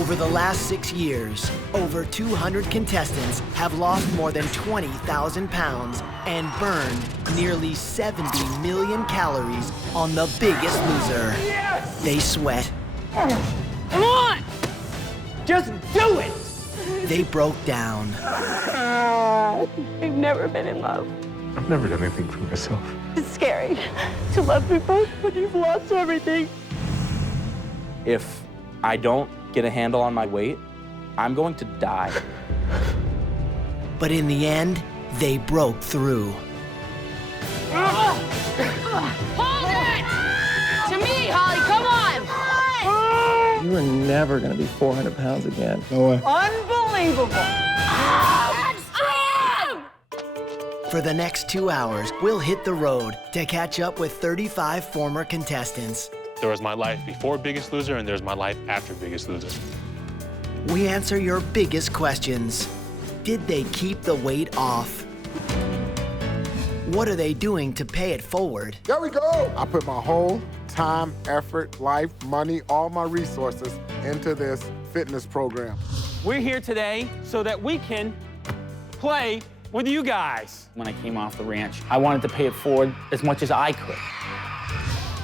Over the last 6 years, over 200 contestants have lost more than 20,000 pounds and burned nearly 70 million calories on The Biggest Loser. Yes! They sweat. Come on! Just do it! They broke down. We've never been in love. I've never done anything for myself. It's scary to love people when you've lost everything. If I don't get a handle on my weight, I'm going to die. But in the end, they broke through. Hold it! To me, Holly, come on! You are never going to be 400 pounds again. No way. Unbelievable! For the next 2 hours, we'll hit the road to catch up with 35 former contestants. There was my life before Biggest Loser, and there's my life after Biggest Loser. We answer your biggest questions. Did they keep the weight off? What are they doing to pay it forward? There we go. I put my whole time, effort, life, money, all my resources into this fitness program. We're here today so that we can play with you guys. When I came off the ranch, I wanted to pay it forward as much as I could.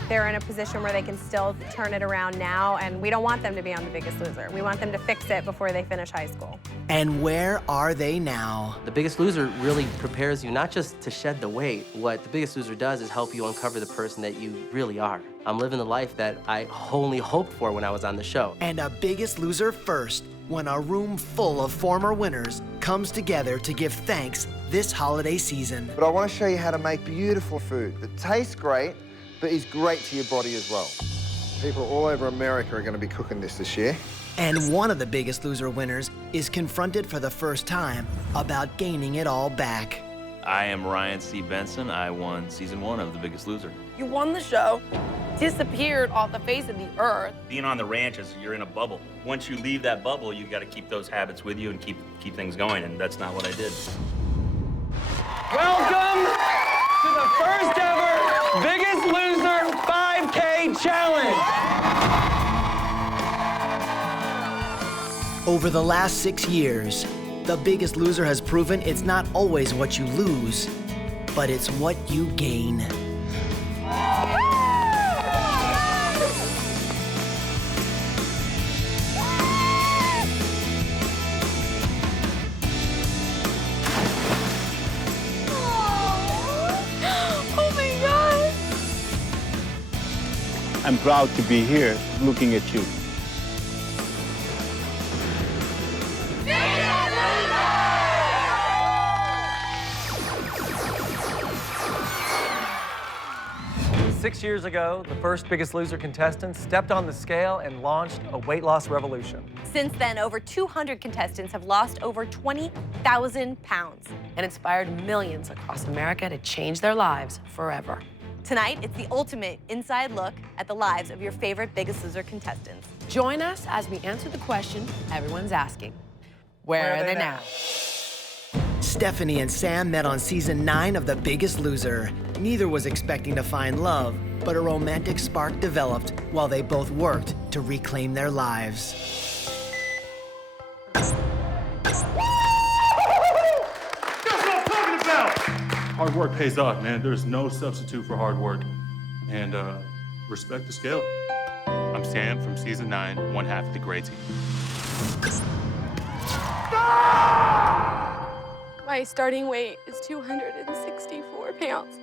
They're in a position where they can still turn it around now, and we don't want them to be on The Biggest Loser. We want them to fix it before they finish high school. And where are they now? The Biggest Loser really prepares you not just to shed the weight. What The Biggest Loser does is help you uncover the person that you really are. I'm living the life that I only hoped for when I was on the show. And a Biggest Loser first, when a room full of former winners comes together to give thanks this holiday season. But I want to show you how to make beautiful food that tastes great, but is great to your body as well. People all over America are going to be cooking this year. And one of the Biggest Loser winners is confronted for the first time about gaining it all back. I am Ryan C. Benson. I won season 1 of The Biggest Loser. You won the show, disappeared off the face of the earth. Being on the ranch is you're in a bubble. Once you leave that bubble, you got to keep those habits with you and keep things going, and that's not what I did. Welcome to the first ever Biggest Loser 5K Challenge. Over the last 6 years, The Biggest Loser has proven it's not always what you lose, but it's what you gain. I'm proud to be here looking at you. Six years ago, the first Biggest Loser contestants stepped on the scale and launched a weight loss revolution. Since then, over 200 contestants have lost over 20,000 pounds. And inspired millions across America to change their lives forever. Tonight, it's the ultimate inside look at the lives of your favorite Biggest Loser contestants. Join us as we answer the question everyone's asking. Where are they now? Stephanie and Sam met on season 9 of The Biggest Loser. Neither was expecting to find love, but a romantic spark developed while they both worked to reclaim their lives. That's what I'm talking about! Hard work pays off, man. There's no substitute for hard work. And respect the scale. I'm Sam from season 9, one half of the great team. My starting weight is 264 pounds.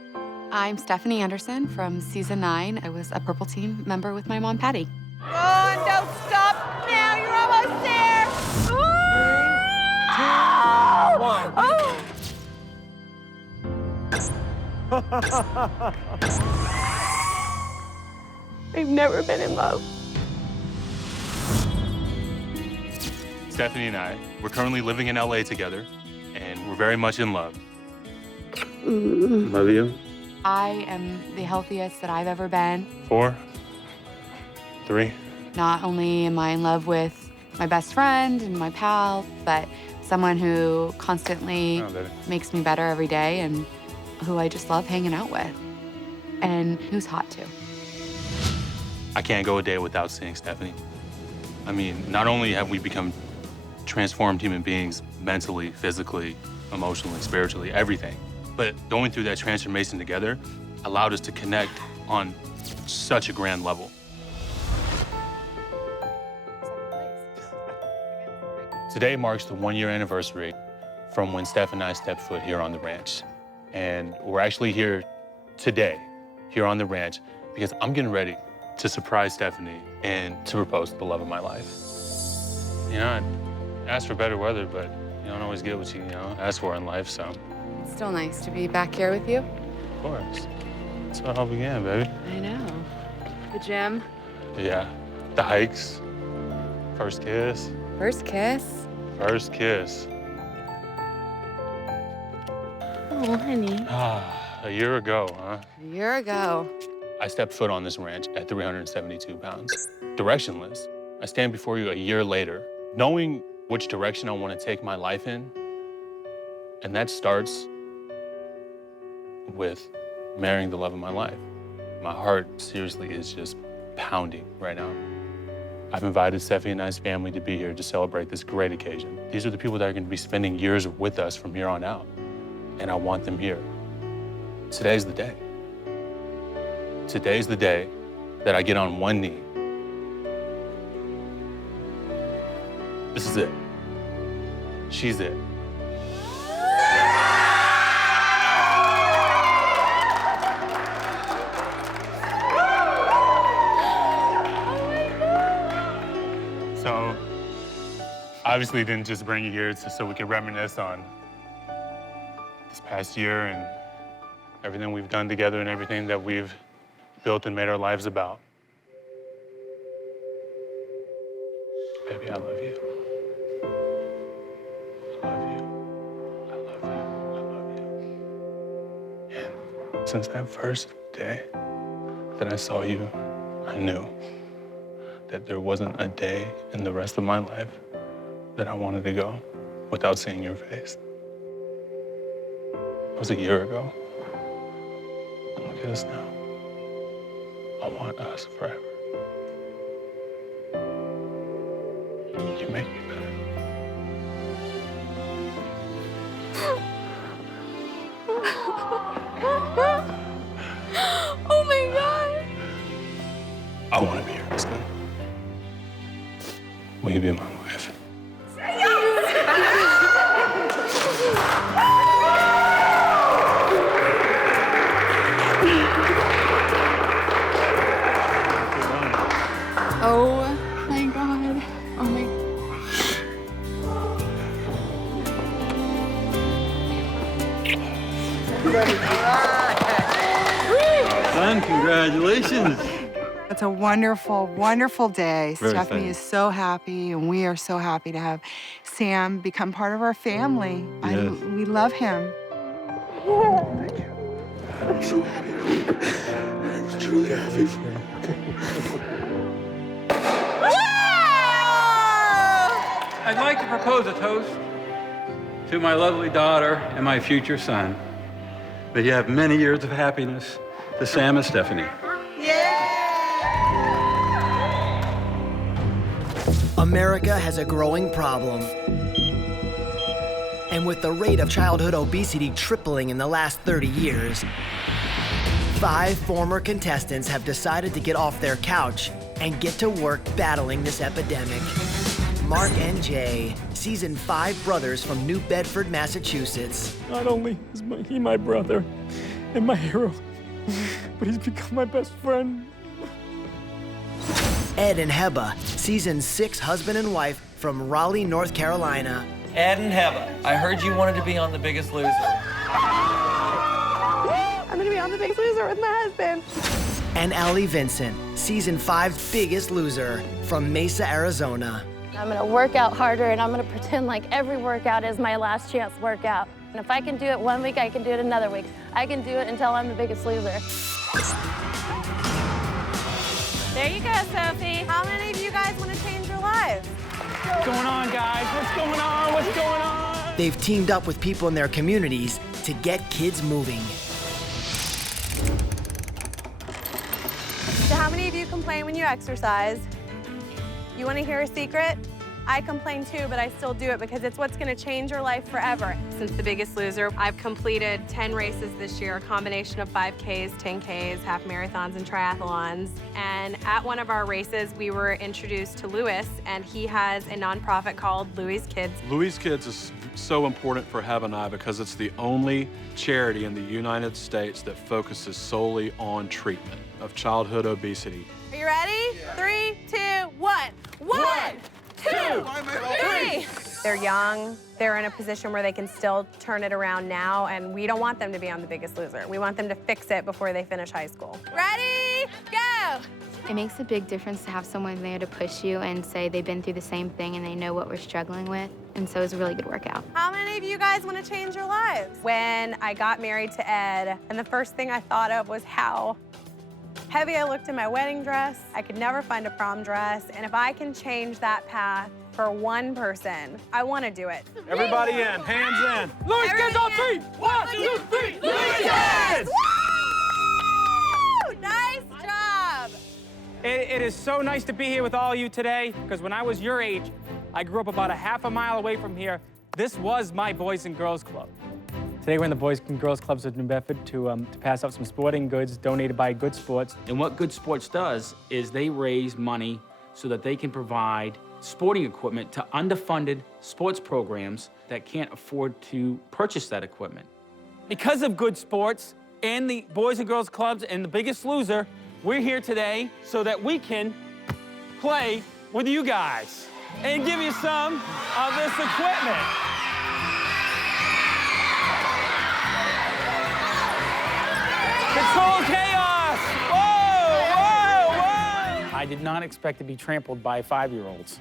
I'm Stephanie Anderson from season 9. I was a Purple Team member with my mom, Patty. Go on, don't stop now. You're almost there. 3, 2, 1. We've never been in love. Stephanie and I, we're currently living in LA together, and we're very much in love. Love you. I am the healthiest that I've ever been. 4, 3. Not only am I in love with my best friend and my pal, but someone who constantly makes me better every day and who I just love hanging out with. And who's hot too. I can't go a day without seeing Stephanie. I mean, not only have we become transformed human beings mentally, physically, emotionally, spiritually, everything, but going through that transformation together allowed us to connect on such a grand level. Today marks the 1-year anniversary from when Steph and I stepped foot here on the ranch. And we're actually here today, here on the ranch, because I'm getting ready to surprise Stephanie and to propose to the love of my life. You know, I asked for better weather, but you don't always get what you ask for in life, so. It's still nice to be back here with you. Of course. That's how it all began, baby. I know. The gym. Yeah, the hikes, first kiss. First kiss. First kiss. Oh, honey. A year ago, huh? A year ago. I stepped foot on this ranch at 372 pounds. Directionless. I stand before you a year later, knowing which direction I want to take my life in. And that starts with marrying the love of my life. My heart, seriously, is just pounding right now. I've invited Steffi and I's family to be here to celebrate this great occasion. These are the people that are going to be spending years with us from here on out. And I want them here. Today's the day. Today's the day that I get on one knee. This is it. She's it. So, obviously didn't just bring you here so we could reminisce on this past year and everything we've done together and everything that we've built and made our lives about. Baby, I love you. I love you. I love you. I love you. And since that first day that I saw you, I knew that there wasn't a day in the rest of my life that I wanted to go without seeing your face. It was a year ago. And look at us now. I want us forever. You make me better. Oh my God. I want to be your husband. Will you be my wife? Oh my God. Oh my. Son, congratulations. It's a wonderful, wonderful day. Very Stephanie exciting. is so happy, and we are so happy to have Sam become part of our family. Yes. We love him. Thank you. I'm so happy. I'm truly happy for you. I'd like to propose a toast to my lovely daughter and my future son. May you have many years of happiness. To Sam and Stephanie. America has a growing problem. And with the rate of childhood obesity tripling in the last 30 years, 5 former contestants have decided to get off their couch and get to work battling this epidemic. Mark and Jay, season 5 brothers from New Bedford, Massachusetts. Not only is he my brother and my hero, but he's become my best friend. Ed and Heba, season 6 husband and wife from Raleigh, North Carolina. Ed and Heba, I heard you wanted to be on The Biggest Loser. I'm gonna be on The Biggest Loser with my husband. And Ali Vincent, season 5's biggest loser from Mesa, Arizona. I'm gonna work out harder and I'm gonna pretend like every workout is my last chance workout. And if I can do it one week, I can do it another week. I can do it until I'm The Biggest Loser. There you go, Sophie. How many of you guys want to change your lives? What's going on, guys? What's going on? What's going on? They've teamed up with people in their communities to get kids moving. So how many of you complain when you exercise? You want to hear a secret? I complain too, but I still do it because it's what's going to change your life forever. Since The Biggest Loser, I've completed 10 races this year, a combination of 5Ks, 10Ks, half marathons, and triathlons. And at one of our races, we were introduced to Louis, and he has a nonprofit called Louis Kids. Louis Kids is so important for Heba and I because it's the only charity in the United States that focuses solely on treatment of childhood obesity. Are you ready? Yeah. 3, 2, 1. 1, 2, 3. They're young. They're in a position where they can still turn it around now, and we don't want them to be on The Biggest Loser. We want them to fix it before they finish high school. Ready? Go! It makes a big difference to have someone there to push you and say they've been through the same thing and they know what we're struggling with. And so it's a really good workout. How many of you guys want to change your lives? When I got married to Ed, and the first thing I thought of was how heavy I looked in my wedding dress. I could never find a prom dress. And if I can change that path for one person, I want to do it. Everybody in, hands in. Louis Kids on 3. 1, 2, 3. Louis Kids! Woo! Nice job. It is so nice to be here with all of you today, because when I was your age, I grew up about a half a mile away from here. This was my Boys and Girls Club. Today we're in the Boys and Girls Clubs of New Bedford to pass out some sporting goods donated by Good Sports. And what Good Sports does is they raise money so that they can provide sporting equipment to underfunded sports programs that can't afford to purchase that equipment. Because of Good Sports and the Boys and Girls Clubs and The Biggest Loser, we're here today so that we can play with you guys and give you some of this equipment. Control chaos! Whoa, whoa, whoa! I did not expect to be trampled by 5-year-olds.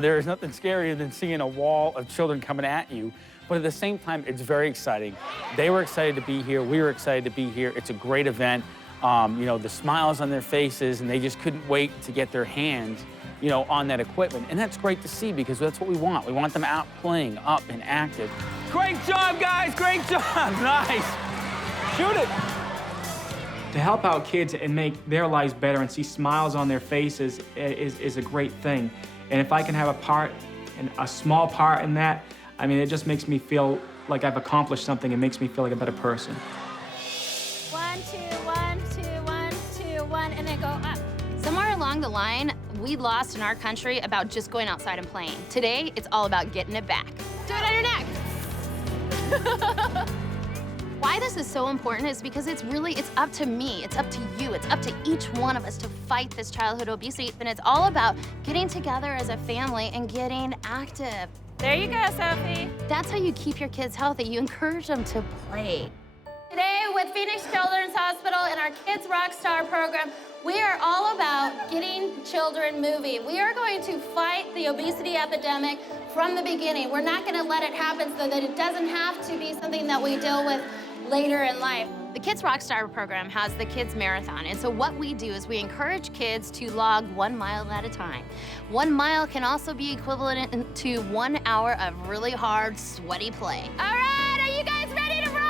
There is nothing scarier than seeing a wall of children coming at you, but at the same time, it's very exciting. They were excited to be here. We were excited to be here. It's a great event. You know, the smiles on their faces, and they just couldn't wait to get their hands, you know, on that equipment. And that's great to see because that's what we want. We want them out playing, up and active. Great job, guys, great job. Nice. Shoot it. To help out kids and make their lives better and see smiles on their faces is a great thing. And if I can have a part, and a small part in that, I mean, it just makes me feel like I've accomplished something. It makes me feel like a better person. 1, 2, 1, 2, 1, 2, 1, and then go up. Somewhere along the line, we lost in our country about just going outside and playing. Today, it's all about getting it back. Do it on your neck. Why this is so important is because it's up to me, it's up to you, it's up to each one of us to fight this childhood obesity, and it's all about getting together as a family and getting active. There you go, Sophie. That's how you keep your kids healthy. You encourage them to play. Today with Phoenix Children's Hospital and our Kids Rockstar program, we are all about getting children moving. We are going to fight the obesity epidemic from the beginning. We're not gonna let it happen so that it doesn't have to be something that we deal with later in life. The Kids Rockstar program has the Kids Marathon, and so what we do is we encourage kids to log 1 mile at a time. 1 mile can also be equivalent to 1 hour of really hard, sweaty play. All right, are you guys ready to run?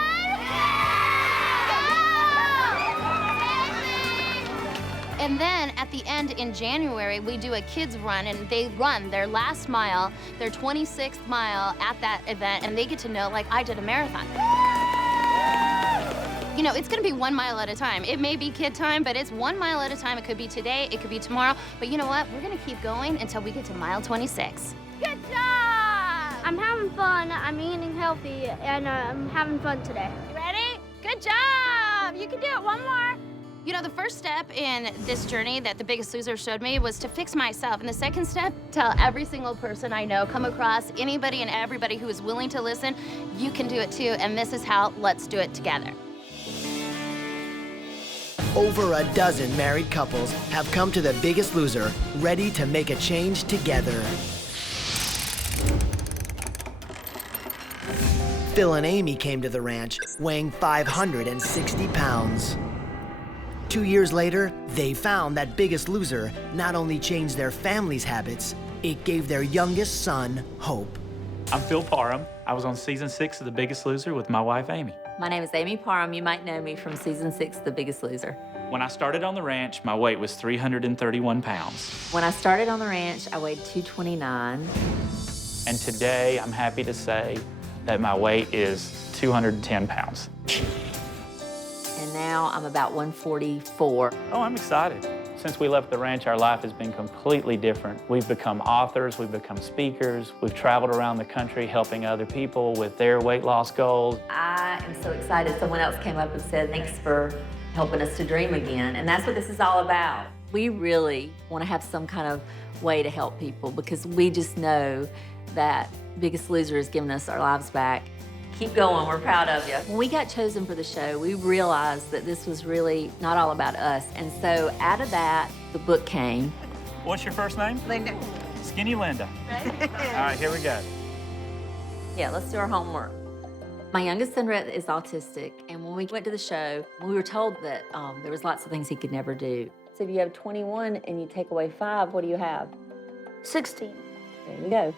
And then at the end in January, we do a kids run, and they run their last mile, their 26th mile at that event, and they get to know, like, I did a marathon. You know, it's gonna be 1 mile at a time. It may be kid time, but it's 1 mile at a time. It could be today, it could be tomorrow, but you know what? We're gonna keep going until we get to mile 26. Good job! I'm having fun, I'm eating healthy, and I'm having fun today. You ready? Good job! You can do it, one more. You know, the first step in this journey that The Biggest Loser showed me was to fix myself. And the second step, tell every single person I know, come across anybody and everybody who is willing to listen, you can do it too, and this is how, let's do it together. Over a dozen married couples have come to The Biggest Loser, ready to make a change together. Phil and Amy came to the ranch weighing 560 pounds. 2 years later, they found that Biggest Loser not only changed their family's habits, it gave their youngest son hope. I'm Phil Parham. I was on season 6 of The Biggest Loser with my wife, Amy. My name is Amy Parham. You might know me from season 6 of The Biggest Loser. When I started on the ranch, my weight was 331 pounds. When I started on the ranch, I weighed 229. And today, I'm happy to say that my weight is 210 pounds. And now I'm about 144. Oh, I'm excited. Since we left the ranch, our life has been completely different. We've become authors, we've become speakers, we've traveled around the country helping other people with their weight loss goals. I am so excited. Someone else came up and said, thanks for helping us to dream again. And that's what this is all about. We really want to have some kind of way to help people because we just know that Biggest Loser has given us our lives back. Keep going, we're proud of you. When we got chosen for the show, we realized that this was really not all about us. And so out of that, the book came. What's your first name? Linda. Skinny Linda. All right, here we go. Yeah, let's do our homework. My youngest son, Rhett, is autistic. And when we went to the show, we were told that there was lots of things he could never do. So if you have 21 and you take away 5, what do you have? 16. There you go.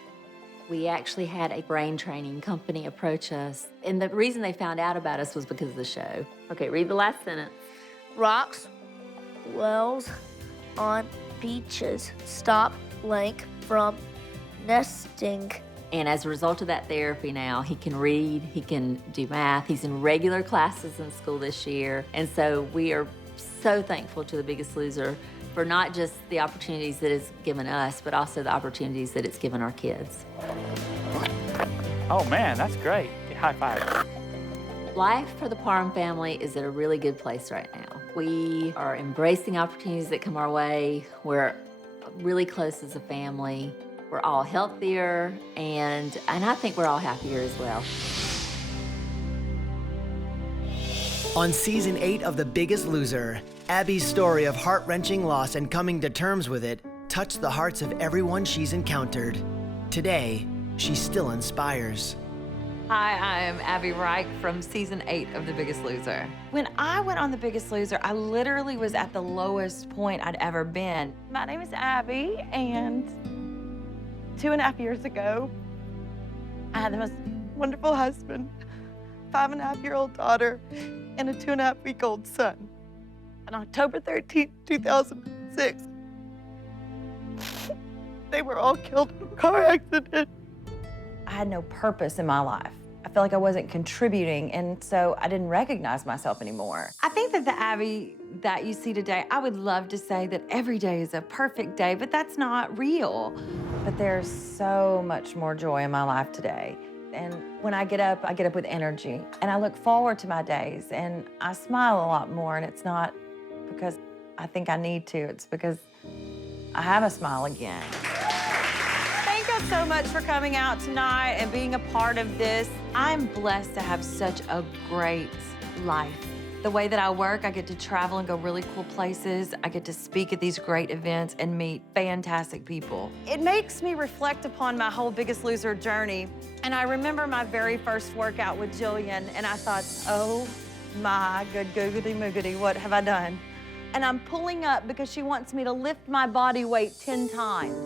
We actually had a brain training company approach us. And the reason they found out about us was because of the show. Okay, read the last sentence. Rocks, wells on beaches stop blank from nesting. And as a result of that therapy now, he can read, he can do math. He's in regular classes in school this year. And so we are so thankful to The Biggest Loser for not just the opportunities that it's given us, but also the opportunities that it's given our kids. Oh man, that's great. High five. Life for the Parham family is at a really good place right now. We are embracing opportunities that come our way. We're really close as a family. We're all healthier, and I think we're all happier as well. On season 8 of The Biggest Loser, Abby's story of heart-wrenching loss and coming to terms with it touched the hearts of everyone she's encountered. Today, she still inspires. Hi, I'm Abby Reich from season 8 of The Biggest Loser. When I went on The Biggest Loser, I literally was at the lowest point I'd ever been. My name is Abby, and 2.5 years ago, I had the most wonderful husband, 5.5-year-old daughter, and a 2.5-week-old son. On October 13th, 2006, they were all killed in a car accident. I had no purpose in my life. I felt like I wasn't contributing, and so I didn't recognize myself anymore. I think that the Abby that you see today, I would love to say that every day is a perfect day, but that's not real. But there's so much more joy in my life today. And when I get up with energy, and I look forward to my days, and I smile a lot more, and it's not because I think I need to, it's because I have a smile again. Thank you so much for coming out tonight and being a part of this. I'm blessed to have such a great life. The way that I work, I get to travel and go really cool places. I get to speak at these great events and meet fantastic people. It makes me reflect upon my whole Biggest Loser journey. And I remember my very first workout with Jillian, and I thought, oh my good googity moogity, what have I done? And I'm pulling up because she wants me to lift my body weight 10 times.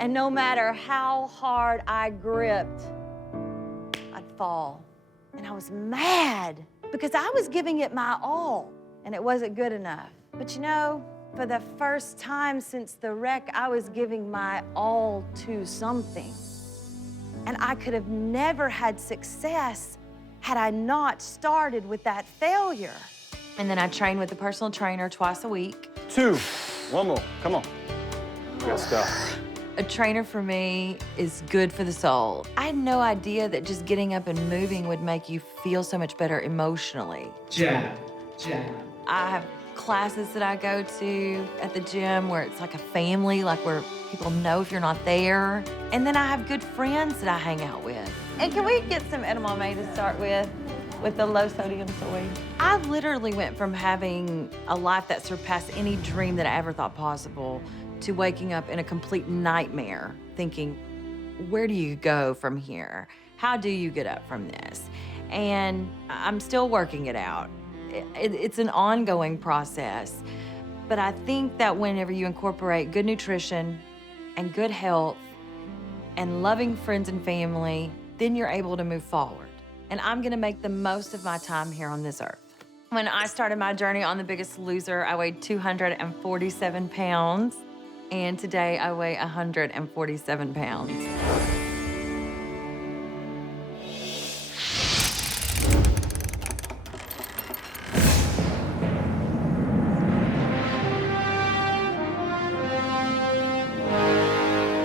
And no matter how hard I gripped, I'd fall. And I was mad because I was giving it my all, and it wasn't good enough. But you know, for the first time since the wreck, I was giving my all to something. And I could have never had success had I not started with that failure. And then I train with a personal trainer twice a week. 2, one more, come on. Good stuff. A trainer for me is good for the soul. I had no idea that just getting up and moving would make you feel so much better emotionally. Jab, jab. I have classes that I go to at the gym where it's like a family, like where people know if you're not there. And then I have good friends that I hang out with. And can we get some edamame to start with the low sodium soy? I literally went from having a life that surpassed any dream that I ever thought possible to waking up in a complete nightmare, thinking, where do you go from here? How do you get up from this? And I'm still working it out. It's an ongoing process. But I think that whenever you incorporate good nutrition and good health and loving friends and family, then you're able to move forward. And I'm gonna make the most of my time here on this earth. When I started my journey on The Biggest Loser, I weighed 247 pounds, and today I weigh 147 pounds.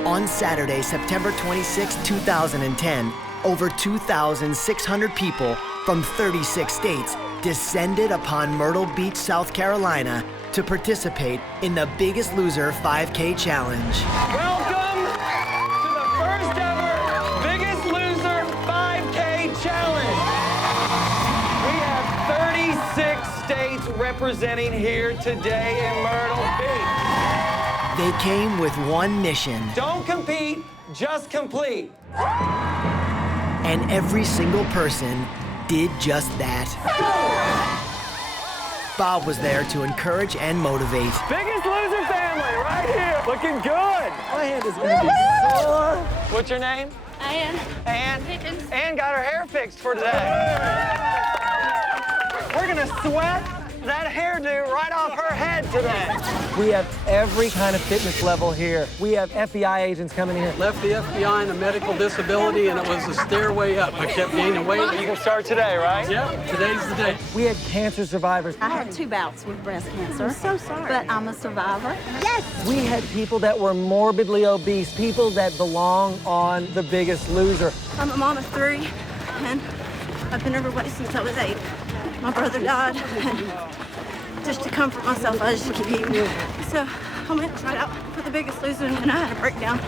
On Saturday, September 26, 2010, over 2,600 people from 36 states descended upon Myrtle Beach, South Carolina to participate in the Biggest Loser 5K Challenge. Welcome to the first ever Biggest Loser 5K Challenge. We have 36 states representing here today in Myrtle Beach. They came with one mission. Don't compete, just complete. And every single person did just that. Bob was there to encourage and motivate. Biggest Loser family right here. Looking good. My hand is gonna be sore. What's your name? Ann. Ann. Ann got her hair fixed for today. We're gonna sweat that hairdo right off her head today. We have every kind of fitness level here. We have FBI agents coming here. Left the FBI in a medical disability, and it was a stairway up. I kept gaining weight. You can start today, right? Yep, today's the day. We had cancer survivors. I had 2 bouts with breast cancer. I'm so sorry. But I'm a survivor. Yes! We had people that were morbidly obese, people that belong on The Biggest Loser. I'm a mom of 3, and I've been overweight since I was 8. My brother died, and just to comfort myself, I just keep eating. So I went right out for The Biggest Loser, and I had a breakdown.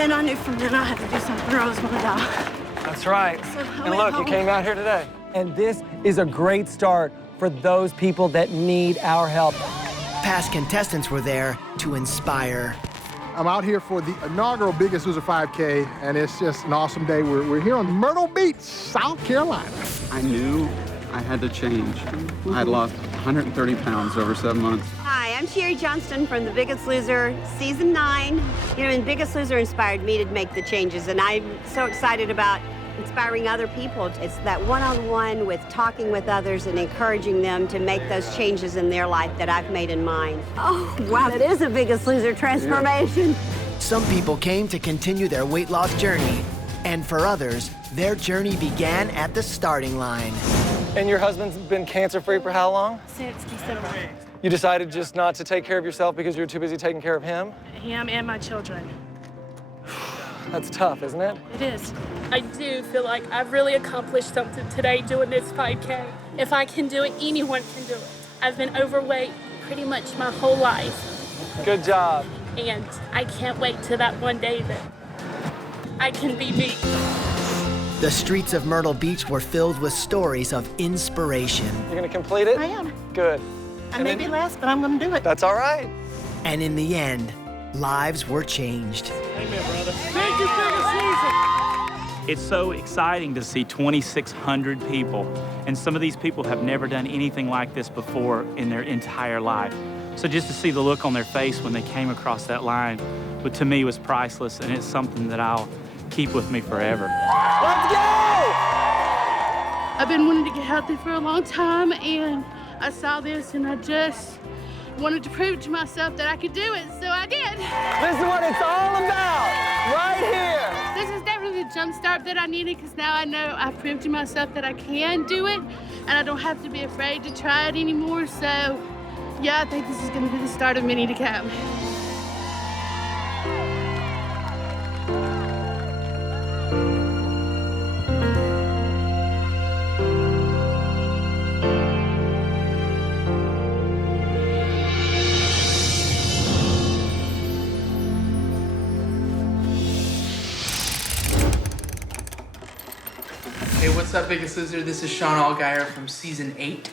And I knew from then I had to do something or I was gonna die. That's right. So I And went look, home. you came out here today. And this is a great start for those people that need our help. Past contestants were there to inspire. I'm out here for the inaugural Biggest Loser 5K, and it's just an awesome day. We're here on Myrtle Beach, South Carolina. I knew I had to change. I had lost 130 pounds over 7 months. Hi, I'm Sherry Johnston from The Biggest Loser, Season 9. You know, and Biggest Loser inspired me to make the changes, and I'm so excited about inspiring other people. It's that one-on-one with talking with others and encouraging them to make those changes in their life that I've made in mine. Oh, wow, that is a Biggest Loser transformation. Some people came to continue their weight loss journey, and for others, their journey began at the starting line. And your husband's been cancer-free for how long? Since December. You decided just not to take care of yourself because you were too busy taking care of him? Him and my children. That's tough, isn't it? It is. I do feel like I've really accomplished something today doing this 5K. If I can do it, anyone can do it. I've been overweight pretty much my whole life. Good job. And I can't wait till that one day that I can be me. The streets of Myrtle Beach were filled with stories of inspiration. You're gonna complete it? I am. Good. I may be last, but I'm gonna do it. That's all right. And in the end, lives were changed. Amen, brother. Thank you, Biggest Loser. It's so exciting to see 2,600 people, and some of these people have never done anything like this before in their entire life. So just to see the look on their face when they came across that line, but to me was priceless, and it's something that I'll keep with me forever. Let's go! I've been wanting to get healthy for a long time, and I saw this, and I just wanted to prove to myself that I could do it, so I did. This is what it's all about, right here. This is definitely the jump start that I needed, because now I know I've proved to myself that I can do it, and I don't have to be afraid to try it anymore. So, yeah, I think this is going to be the start of many to come. Hey, what's up, Biggest Loser? This is Sean Allgaier from Season 8.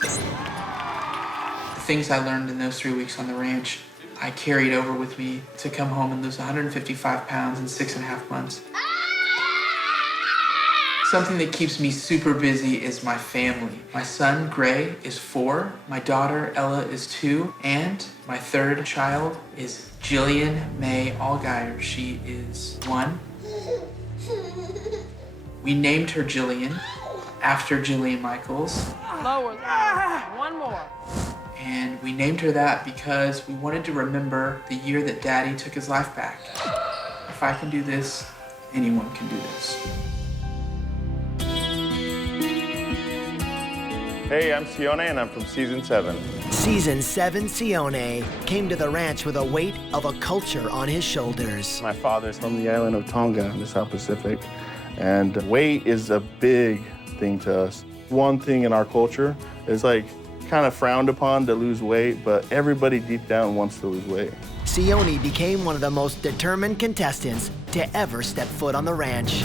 The things I learned in those 3 weeks on the ranch, I carried over with me to come home and lose 155 pounds in 6.5 months. Something that keeps me super busy is my family. My son, Gray, is 4, my daughter, Ella, is 2, and my third child is Jillian May Allgaier. She is 1. We named her Jillian after Jillian Michaels. Lower. One more. And we named her that because we wanted to remember the year that Daddy took his life back. If I can do this, anyone can do this. Hey, I'm Sione, and I'm from Season 7. Season 7 Sione came to the ranch with a weight of a culture on his shoulders. My father's from the island of Tonga in the South Pacific, and weight is a big thing to us. One thing in our culture is like kind of frowned upon to lose weight, but everybody deep down wants to lose weight. Sione became one of the most determined contestants to ever step foot on the ranch.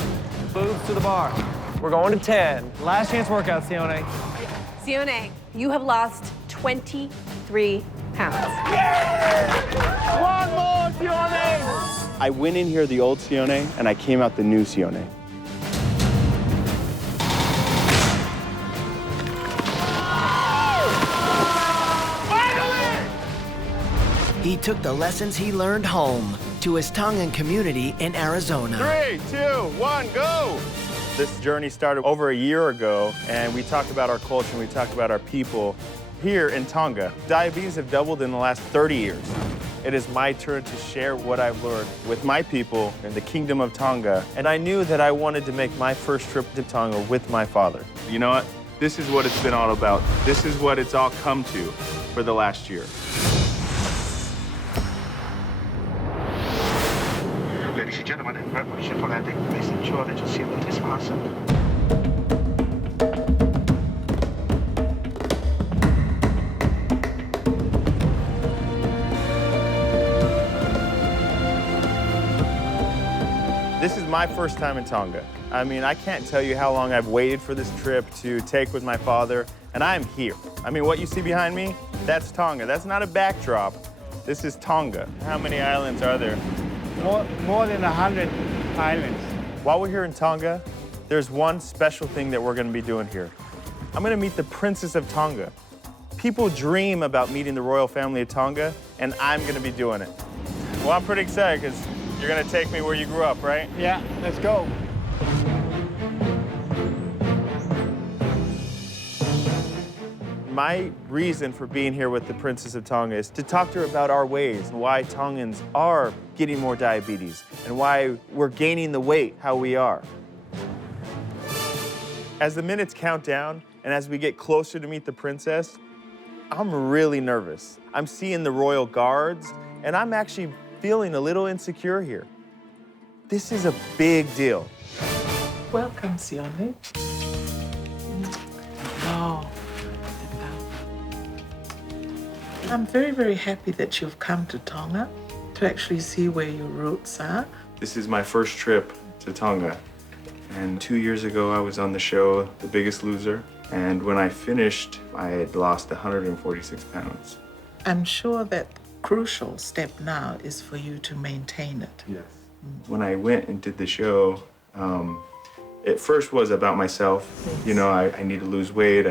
Move to the bar. We're going to 10. Last chance workout, Sione. Sione, you have lost 23 pounds. One more, Sione! I went in here the old Sione, and I came out the new Sione. He took the lessons he learned home to his Tongan community in Arizona. 3, 2, 1, go! This journey started over a year ago, and we talked about our culture and we talked about our people here in Tonga. Diabetes have doubled in the last 30 years. It is my turn to share what I've learned with my people in the Kingdom of Tonga, and I knew that I wanted to make my first trip to Tonga with my father. You know what? This is what it's been all about. This is what it's all come to for the last year. Ladies and gentlemen, preparation for landing. Please ensure that your seatbelt is fastened. This is my first time in Tonga. I mean, I can't tell you how long I've waited for this trip to take with my father, and I'm here. I mean, what you see behind me, that's Tonga. That's not a backdrop. This is Tonga. How many islands are there? More than 100 islands. While we're here in Tonga, there's one special thing that we're gonna be doing here. I'm gonna meet the Princess of Tonga. People dream about meeting the royal family of Tonga, and I'm gonna be doing it. Well, I'm pretty excited because you're gonna take me where you grew up, right? Yeah, let's go. My reason for being here with the Princess of Tonga is to talk to her about our ways and why Tongans are getting more diabetes and why we're gaining the weight how we are. As the minutes count down and as we get closer to meet the princess, I'm really nervous. I'm seeing the royal guards and I'm actually feeling a little insecure here. This is a big deal. Welcome, Sione. Oh. I'm very, very happy that you've come to Tonga to actually see where your roots are. This is my first trip to Tonga. And 2 years ago, I was on the show, The Biggest Loser. And when I finished, I had lost 146 pounds. I'm sure that crucial step now is for you to maintain it. Yes. When I went and did the show, it first was about myself. Yes. You know, I need to lose weight.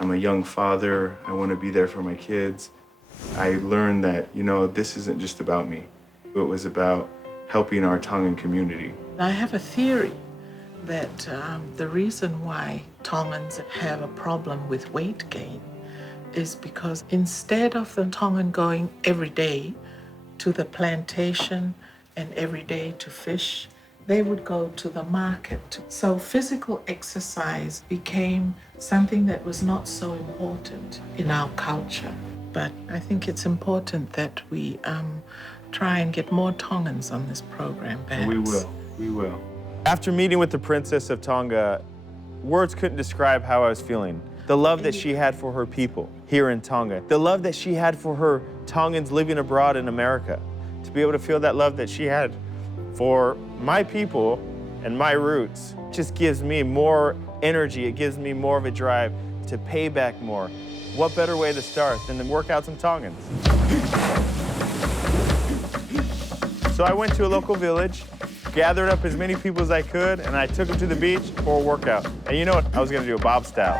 I'm a young father. I want to be there for my kids. I learned that, you know, this isn't just about me. It was about helping our Tongan community. I have a theory that the reason why Tongans have a problem with weight gain is because instead of the Tongan going every day to the plantation and every day to fish, they would go to the market. So physical exercise became something that was not so important in our culture. But I think it's important that we try and get more Tongans on this program, perhaps. We will. After meeting with the Princess of Tonga, words couldn't describe how I was feeling. The love that she had for her people here in Tonga, the love that she had for her Tongans living abroad in America, to be able to feel that love that she had for my people and my roots just gives me more energy. It gives me more of a drive to pay back more. What better way to start than to work out some Tongans? So I went to a local village, gathered up as many people as I could, and I took them to the beach for a workout. And you know what? I was gonna do a bob style.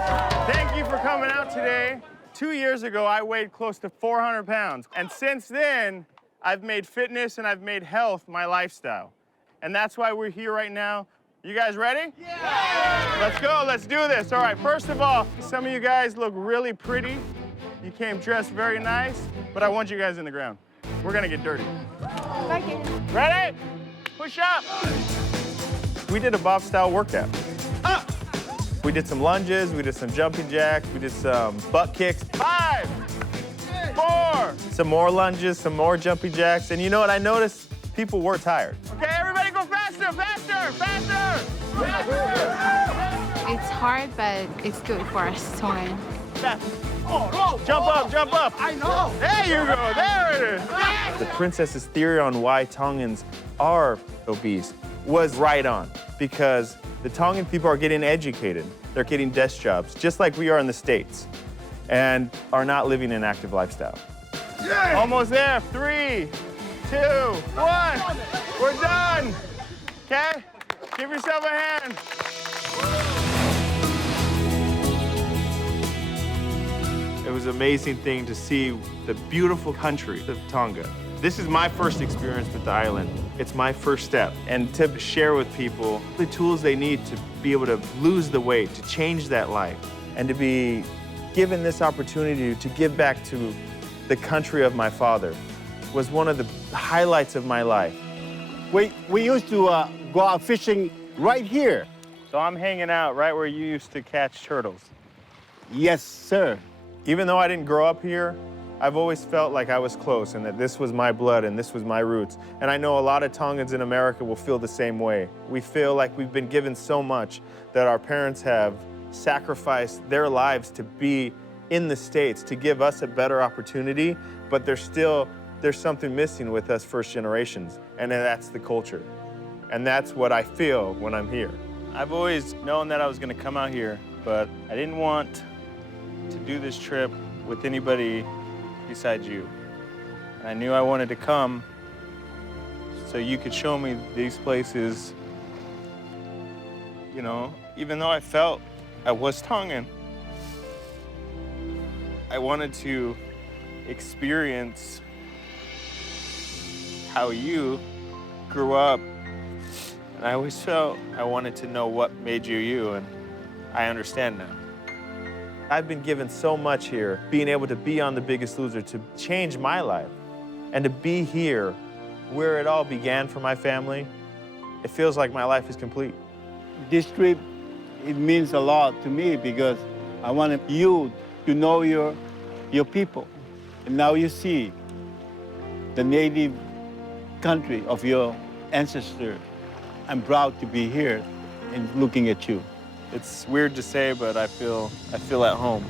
Thank you for coming out today. 2 years ago, I weighed close to 400 pounds. And since then, I've made fitness and I've made health my lifestyle. And that's why we're here right now You guys ready? Yeah! Let's go, let's do this. All right, first of all, some of you guys look really pretty. You came dressed very nice, but I want you guys in the ground. We're gonna get dirty. Ready? Push up. We did a Bob-style workout. Up. We did some lunges, we did some jumping jacks, we did some butt kicks. 5, 4, some more lunges, some more jumping jacks. And you know what I noticed? People were tired. Okay, everybody go faster, faster, faster! It's hard, but it's good for us to win. Jump up, jump up. I know. There you go, there it is. The princess's theory on why Tongans are obese was right on, because the Tongan people are getting educated. They're getting desk jobs, just like we are in the States, and are not living an active lifestyle. Yeah. Almost there. 3, 2, 1. We're done. Okay? Give yourself a hand. It was an amazing thing to see the beautiful country of Tonga. This is my first experience with the island. It's my first step. And to share with people the tools they need to be able to lose the weight, to change that life, and to be given this opportunity to give back to the country of my father was one of the highlights of my life. We used to go out fishing right here. So I'm hanging out right where you used to catch turtles. Yes, sir. Even though I didn't grow up here, I've always felt like I was close and that this was my blood and this was my roots. And I know a lot of Tongans in America will feel the same way. We feel like we've been given so much that our parents have sacrificed their lives to be in the States, to give us a better opportunity, but there's something missing with us first generations, and that's the culture. And that's what I feel when I'm here. I've always known that I was gonna come out here, but I didn't want to do this trip with anybody besides you. And I knew I wanted to come so you could show me these places. You know, even though I felt I was Tongan, I wanted to experience how you grew up. And I always felt I wanted to know what made you you, and I understand now. I've been given so much here, being able to be on The Biggest Loser, to change my life, and to be here where it all began for my family. It feels like my life is complete. This trip, it means a lot to me because I wanted you to know your people. And now you see the native country of your ancestors. I'm proud to be here and looking at you. It's weird to say, but I feel at home.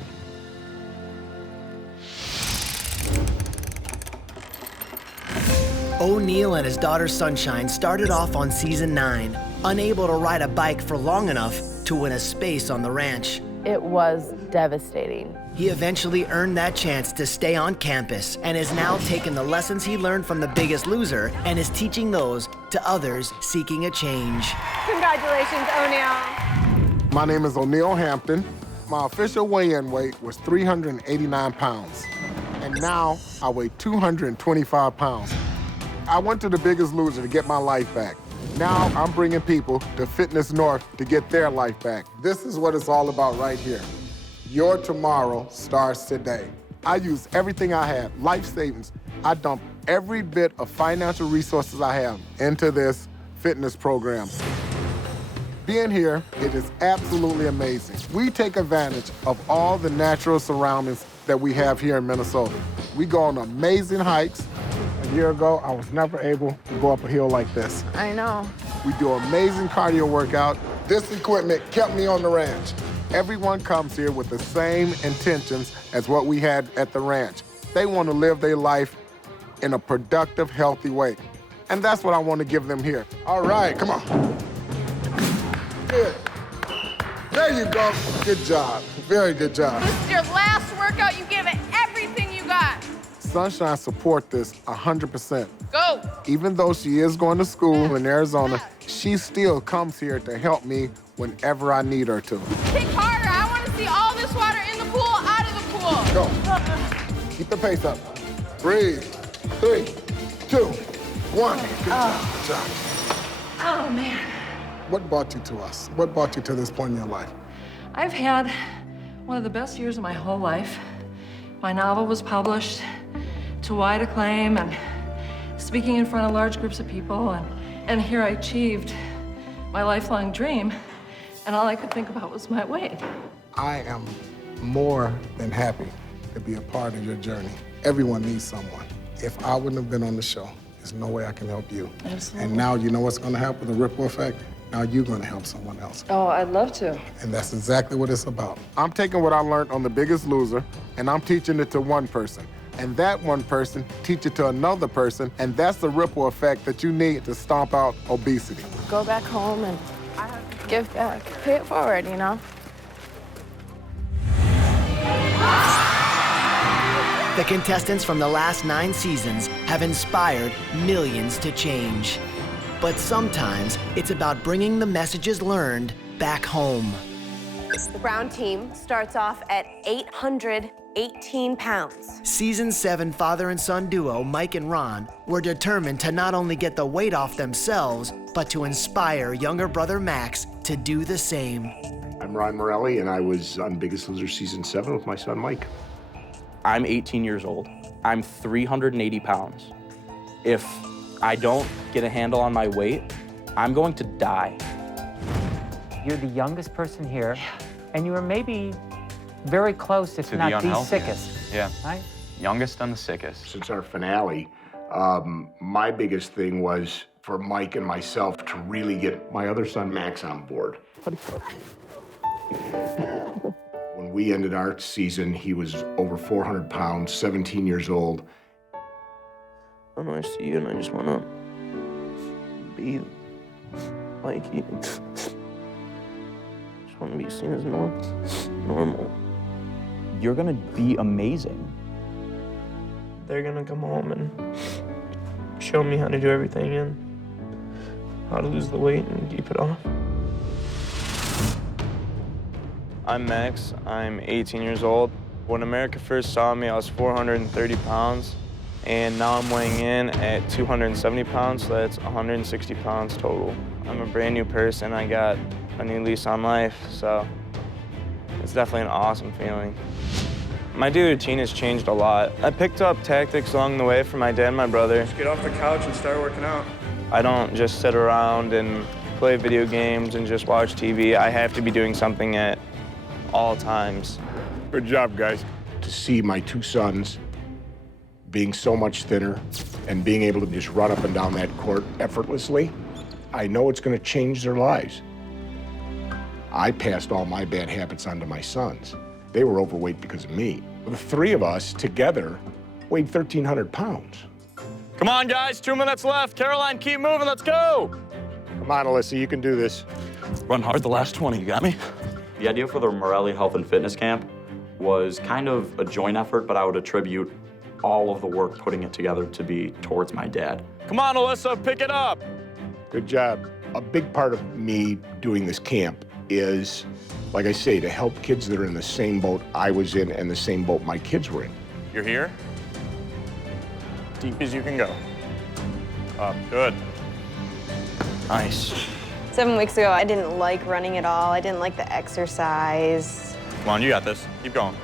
O'Neill and his daughter Sunshine started off on season 9, unable to ride a bike for long enough to win a space on the ranch. It was devastating. He eventually earned that chance to stay on campus and is now taking the lessons he learned from The Biggest Loser and is teaching those to others seeking a change. Congratulations, O'Neill. My name is O'Neill Hampton. My official weigh-in weight was 389 pounds. And now I weigh 225 pounds. I went to The Biggest Loser to get my life back. Now I'm bringing people to Fitness North to get their life back. This is what it's all about right here. Your tomorrow starts today. I use everything I have, life savings. I dump every bit of financial resources I have into this fitness program. Being here, it is absolutely amazing. We take advantage of all the natural surroundings that we have here in Minnesota. We go on amazing hikes. A year ago, I was never able to go up a hill like this. I know. We do amazing cardio workout. This equipment kept me on the ranch. Everyone comes here with the same intentions as what we had at the ranch. They want to live their life in a productive, healthy way. And that's what I want to give them here. All right, come on. Good. There you go. Good job. Very good job. This is your last workout. You give it everything you got. Sunshine support this 100%. Go. Even though she is going to school in Arizona, she still comes here to help me whenever I need her to. Kick harder. I want to see all this water in the pool, out of the pool. Go. Keep the pace up. Breathe. 3, 2, 1. Good job. Good job. Oh, man. What brought you to us? What brought you to this point in your life? I've had one of the best years of my whole life. My novel was published to wide acclaim and speaking in front of large groups of people, and here I achieved my lifelong dream, and all I could think about was my weight. I am more than happy to be a part of your journey. Everyone needs someone. If I wouldn't have been on the show, there's no way I can help you. Absolutely. And now you know what's gonna happen, the ripple effect? Now you're gonna help someone else. Oh, I'd love to. And that's exactly what it's about. I'm taking what I learned on The Biggest Loser, and I'm teaching it to one person. And that one person teach it to another person, and that's the ripple effect that you need to stomp out obesity. Go back home and give back. Pay it forward, you know? The contestants from the last 9 seasons have inspired millions to change. But sometimes it's about bringing the messages learned back home. The brown team starts off at 818 pounds. Season 7 father and son duo Mike and Ron were determined to not only get the weight off themselves, but to inspire younger brother Max to do the same. I'm Ron Morelli, and I was on Biggest Loser Season 7 with my son Mike. I'm 18 years old. I'm 380 pounds. If I don't get a handle on my weight, I'm going to die. You're the youngest person here, and you are maybe very close, if not the sickest. Yeah. Right? Youngest and the sickest. Since our finale, my biggest thing was for Mike and myself to really get my other son Max on board. When we ended our season, he was over 400 pounds, 17 years old. I'm nice to you, and I just want to be like you. Just want to be seen as normal. You're gonna be amazing. They're gonna come home and show me how to do everything and how to lose the weight and keep it off. I'm Max. I'm 18 years old. When America first saw me, I was 430 pounds, and now I'm weighing in at 270 pounds, so that's 160 pounds total. I'm a brand new person. I got a new lease on life, so it's definitely an awesome feeling. My daily routine has changed a lot. I picked up tactics along the way from my dad and my brother. Just get off the couch and start working out. I don't just sit around and play video games and just watch TV. I have to be doing something at all times. Good job, guys. To see my 2 sons being so much thinner and being able to just run up and down that court effortlessly, I know it's going to change their lives. I passed all my bad habits on to my sons. They were overweight because of me. The 3 of us together weighed 1,300 pounds. Come on, guys, 2 minutes left. Caroline, keep moving, let's go. Come on, Alyssa, you can do this. Run hard the last 20, you got me? The idea for the Morelli Health and Fitness Camp was kind of a joint effort, but I would attribute all of the work putting it together to be towards my dad. Come on, Alyssa, pick it up. Good job. A big part of me doing this camp is, like I say, to help kids that are in the same boat I was in and the same boat my kids were in. You're here. Deep as you can go. Up, good. Nice. 7 weeks ago, I didn't like running at all. I didn't like the exercise. Come on, you got this. Keep going.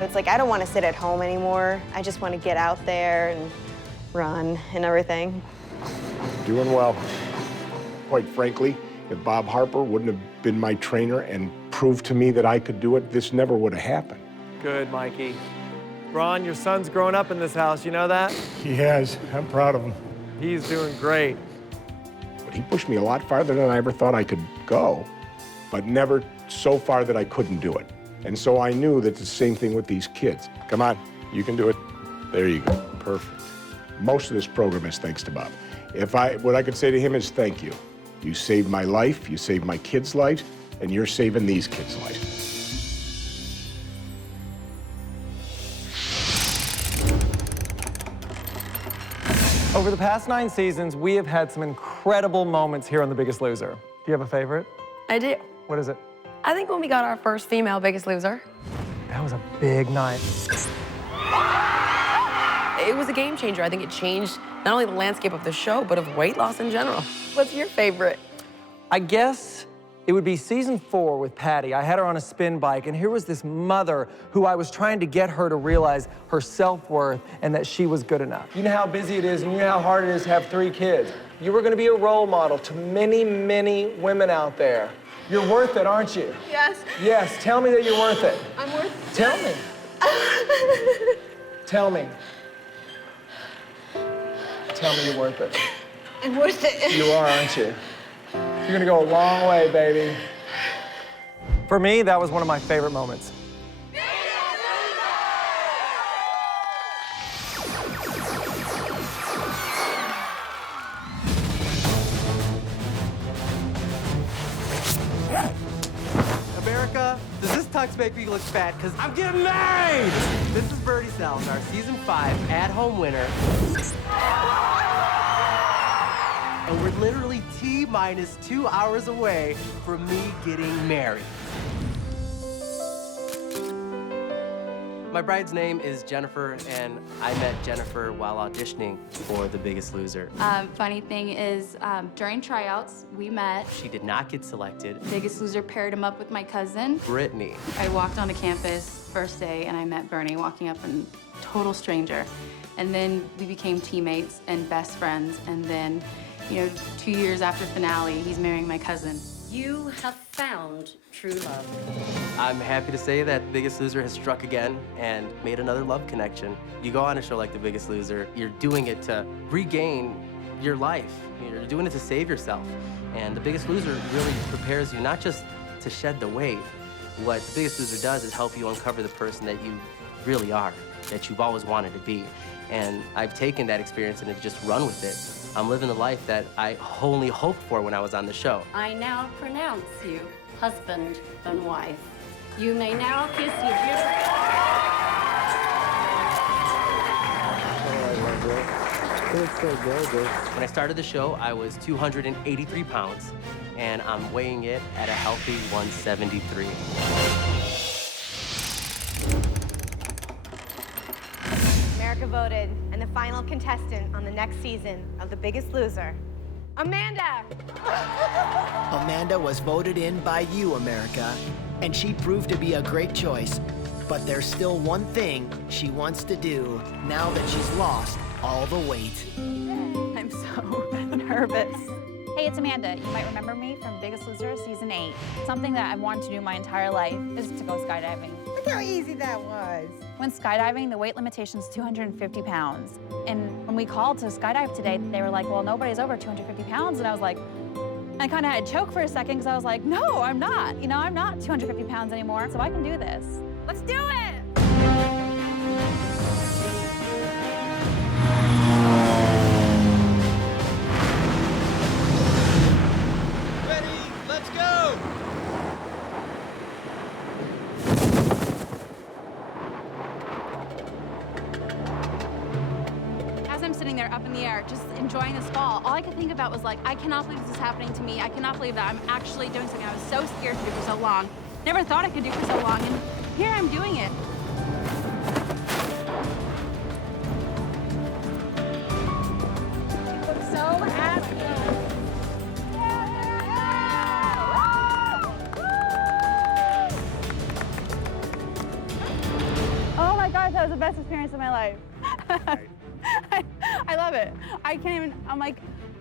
It's like, I don't want to sit at home anymore. I just want to get out there and run and everything. Doing well. Quite frankly, if Bob Harper wouldn't have been my trainer and proved to me that I could do it, this never would have happened. Good, Mikey. Ron, your son's grown up in this house, you know that? He has. I'm proud of him. He's doing great. But he pushed me a lot farther than I ever thought I could go, but never so far that I couldn't do it. And so I knew that it's the same thing with these kids. Come on, you can do it. There you go, perfect. Most of this program is thanks to Bob. What I could say to him is thank you. You saved my life, you saved my kids' lives, and you're saving these kids' lives. Over the past 9 seasons, we have had some incredible moments here on The Biggest Loser. Do you have a favorite? I do. What is it? I think when we got our first female Biggest Loser. That was a big night. It was a game changer. I think it changed not only the landscape of the show, but of weight loss in general. What's your favorite? I guess it would be season 4 with Patty. I had her on a spin bike, and here was this mother who I was trying to get her to realize her self-worth and that she was good enough. You know how busy it is, and you know how hard it is to have 3 kids. You were gonna be a role model to many, many women out there. You're worth it, aren't you? Yes. Yes, tell me that you're worth it. I'm worth it. Tell me. Tell me. Tell me you're worth it. I'm worth it. You are, aren't you? You're gonna go a long way, baby. For me, that was one of my favorite moments. America, does this tux make me look fat? Because I'm getting married! This is Birdie Sal's, our season 5 at-home winner. And we're literally T-minus 2 hours away from me getting married. My bride's name is Jennifer, and I met Jennifer while auditioning for The Biggest Loser. Funny thing is, during tryouts, we met. She did not get selected. Biggest Loser paired him up with my cousin, Brittany. I walked onto campus first day, and I met Bernie walking up, and total stranger. And then we became teammates and best friends, and then, you know, 2 years after finale, he's marrying my cousin. You have found true love. I'm happy to say that Biggest Loser has struck again and made another love connection. You go on a show like The Biggest Loser, you're doing it to regain your life. You're doing it to save yourself. And The Biggest Loser really prepares you not just to shed the weight. What The Biggest Loser does is help you uncover the person that you really are, that you've always wanted to be. And I've taken that experience and have just run with it. I'm living the life that I only hoped for when I was on the show. I now pronounce you husband and wife. You may now kiss your beautiful... When I started the show, I was 283 pounds, and I'm weighing it at a healthy 173. America voted, and the final contestant on the next season of The Biggest Loser, Amanda! Amanda was voted in by you, America, and she proved to be a great choice. But there's still one thing she wants to do now that she's lost all the weight. I'm so nervous. Hey, it's Amanda. You might remember me from Biggest Loser Season 8. Something that I've wanted to do my entire life is to go skydiving. Look how easy that was. When skydiving, the weight limitation is 250 pounds. And when we called to skydive today, they were like, well, nobody's over 250 pounds. And I was like, I kind of had to choke for a second because I was like, no, I'm not. You know, I'm not 250 pounds anymore, so I can do this. Let's do it! Ready, let's go! As I'm sitting there up in the air, just enjoying this fall, all I could think about was like, I cannot believe this is happening to me. I cannot believe that I'm actually doing something I was so scared to do for so long. Never thought I could do for so long, and here I'm doing it. You look so happy. Oh my gosh, that was the best experience of my life. I love it. I can't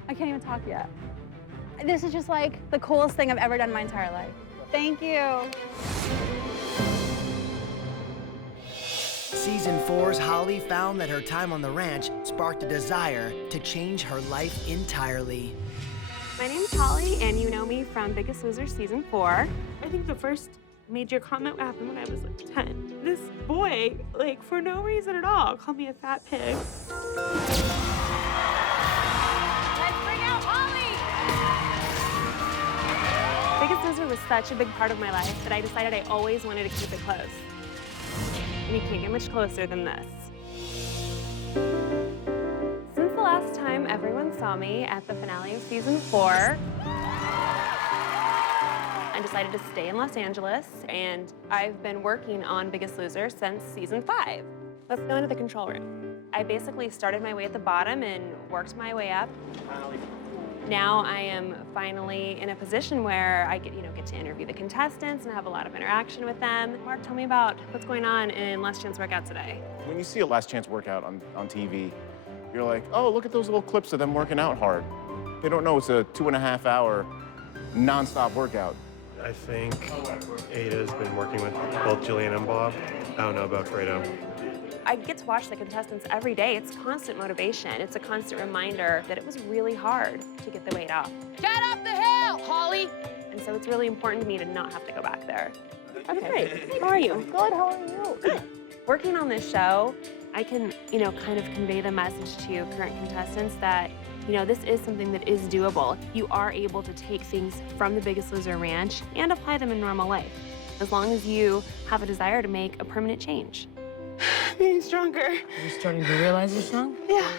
even talk yet. This is just like the coolest thing I've ever done in my entire life. Thank you. Season 4's Holly found that her time on the ranch sparked a desire to change her life entirely. My name's Holly, and you know me from Biggest Loser Season 4. I think the first major comment happened when I was like 10. This boy, like for no reason at all, called me a fat pig. Let's bring out Holly! Biggest Loser was such a big part of my life that I decided I always wanted to keep it close. And you can't get much closer than this. Since the last time everyone saw me at the finale of Season 4, I decided to stay in Los Angeles, and I've been working on Biggest Loser since Season 5. Let's go into the control room. I basically started my way at the bottom and worked my way up. Now I am finally in a position where I get to interview the contestants and have a lot of interaction with them. Mark, tell me about what's going on in Last Chance Workout today. When you see a Last Chance Workout on TV, you're like, oh, look at those little clips of them working out hard. They don't know it's a 2.5-hour non-stop workout. I think Ada's been working with both Jillian and Bob. I don't know about Fredo. I get to watch the contestants every day. It's constant motivation. It's a constant reminder that it was really hard to get the weight off. Get up the hill, Holly! And so it's really important to me to not have to go back there. Okay, how are you? Good, how are you? Working on this show, I can, kind of convey the message to current contestants that, this is something that is doable. You are able to take things from The Biggest Loser ranch and apply them in normal life, as long as you have a desire to make a permanent change. Getting stronger. Are you starting to realize you're strong? Yeah.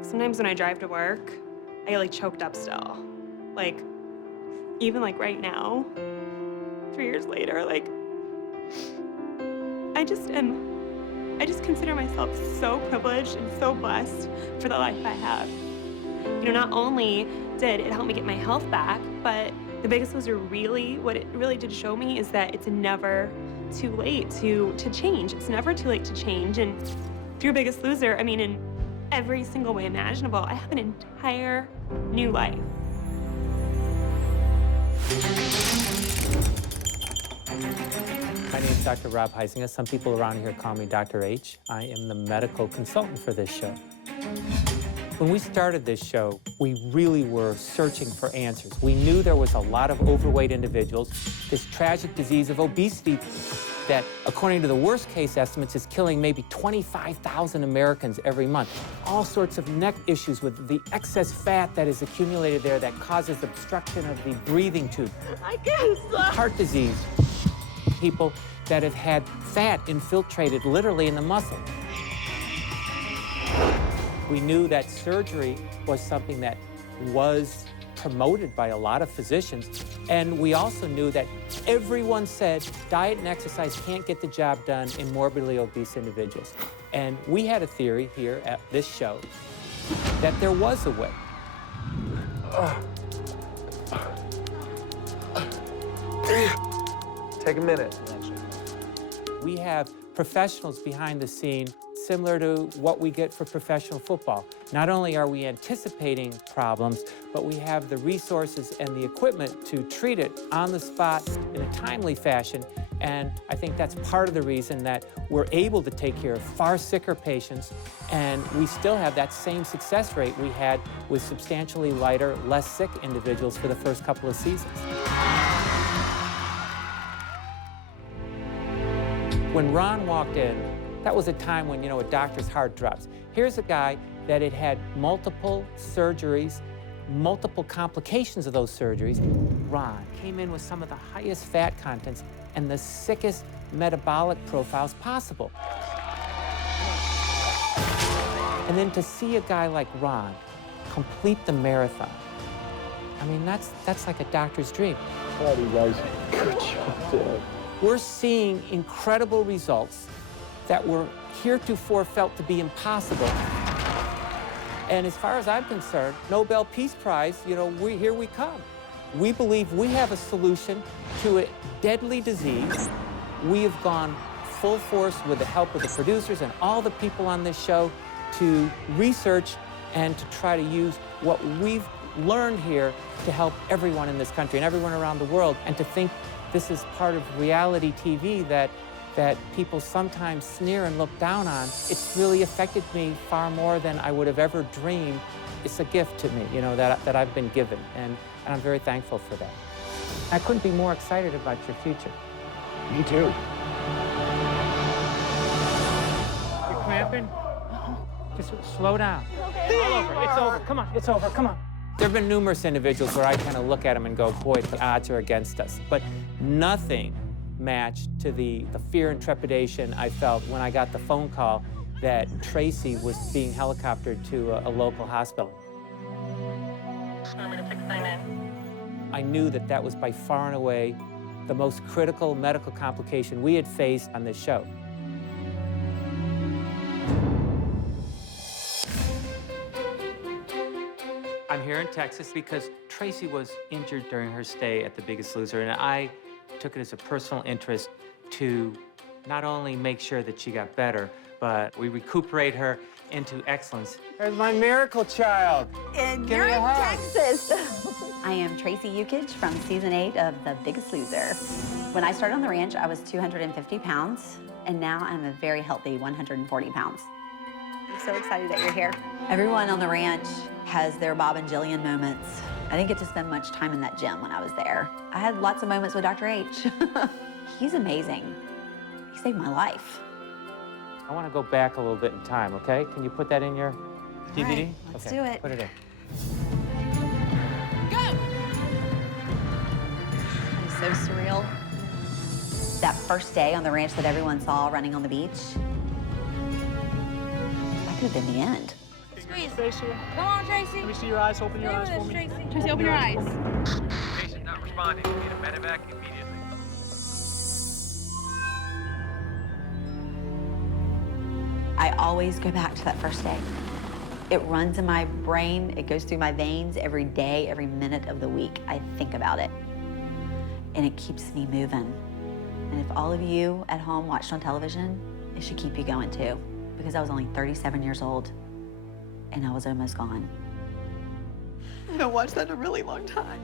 Sometimes when I drive to work, I get choked up still. Even right now, 3 years later, I just consider myself so privileged and so blessed for the life I have. Not only did it help me get my health back, but The Biggest Loser what it really did show me is that it's never too late to change. It's never too late to change. And through Biggest Loser, in every single way imaginable, I have an entire new life. My name is Dr. Rob Heisinger. Some people around here call me Dr. H. I am the medical consultant for this show. When we started this show, we really were searching for answers. We knew there was a lot of overweight individuals, this tragic disease of obesity that, according to the worst case estimates, is killing maybe 25,000 Americans every month. All sorts of neck issues with the excess fat that is accumulated there that causes obstruction of the breathing tube. I can't stop. Heart disease. People that have had fat infiltrated literally in the muscle. We knew that surgery was something that was promoted by a lot of physicians, and we also knew that everyone said diet and exercise can't get the job done in morbidly obese individuals. And we had a theory here at this show that there was a way. Take a minute. We have professionals behind the scene similar to what we get for professional football. Not only are we anticipating problems, but we have the resources and the equipment to treat it on the spot in a timely fashion. And I think that's part of the reason that we're able to take care of far sicker patients, and we still have that same success rate we had with substantially lighter, less sick individuals for the first couple of seasons. When Ron walked in, that was a time when, a doctor's heart drops. Here's a guy that had had multiple surgeries, multiple complications of those surgeries. Ron came in with some of the highest fat contents and the sickest metabolic profiles possible. And then to see a guy like Ron complete the marathon, that's like a doctor's dream. Howdy, guys. Good job, Dad. We're seeing incredible results that were heretofore felt to be impossible. And as far as I'm concerned, Nobel Peace Prize, here we come. We believe we have a solution to a deadly disease. We have gone full force with the help of the producers and all the people on this show to research and to try to use what we've learned here to help everyone in this country and everyone around the world, and to think this is part of reality TV that people sometimes sneer and look down on. It's really affected me far more than I would have ever dreamed. It's a gift to me, that I've been given, and I'm very thankful for that. I couldn't be more excited about your future. Me too. You cramping? Just slow down. All over. It's over. Come on. It's over. Come on. There have been numerous individuals where I kind of look at them and go, boy, the odds are against us. But nothing matched to the fear and trepidation I felt when I got the phone call that Tracey was being helicoptered to a local hospital. I knew that was by far and away the most critical medical complication we had faced on this show. I'm here in Texas because Tracey was injured during her stay at The Biggest Loser, and I took it as a personal interest to not only make sure that she got better, but we recuperate her into excellence. There's my miracle child. And Give you're me a in hug. Texas. I am Tracey Yukich from season 8 of The Biggest Loser. When I started on the ranch, I was 250 pounds, and now I'm a very healthy 140 pounds. I'm so excited that you're here. Everyone on the ranch has their Bob and Jillian moments. I didn't get to spend much time in that gym when I was there. I had lots of moments with Dr. H. He's amazing. He saved my life. I want to go back a little bit in time, okay? Can you put that in your DVD? Right, let's do it. Put it in. It was so surreal. That first day on the ranch that everyone saw running on the beach, that could have been the end. Squeeze. Come on, Tracey. Let me see your eyes. Open your eyes for me. Tracey, open your eyes. Patient not responding. We need a medevac immediately. I always go back to that first day. It runs in my brain. It goes through my veins every day, every minute of the week. I think about it. And it keeps me moving. And if all of you at home watched on television, it should keep you going too. Because I was only 37 years old and I was almost gone. I haven't watched that in a really long time.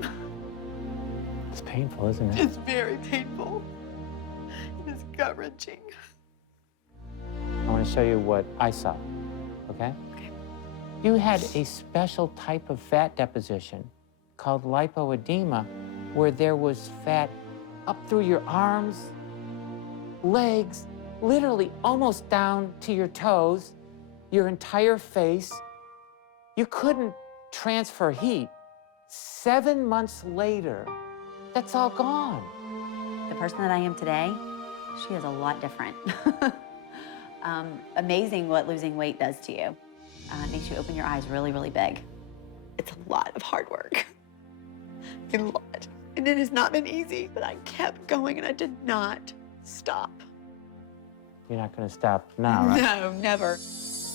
It's painful, isn't it? It's very painful. It is gut-wrenching. I want to show you what I saw, okay? Okay. You had a special type of fat deposition called lipoedema, where there was fat up through your arms, legs, literally almost down to your toes, your entire face. You couldn't transfer heat. 7 months later, that's all gone. The person that I am today, she is a lot different. Amazing what losing weight does to you. It makes you open your eyes really, really big. It's a lot of hard work. A lot. And it has not been easy, but I kept going and I did not stop. You're not going to stop now, right? No, never.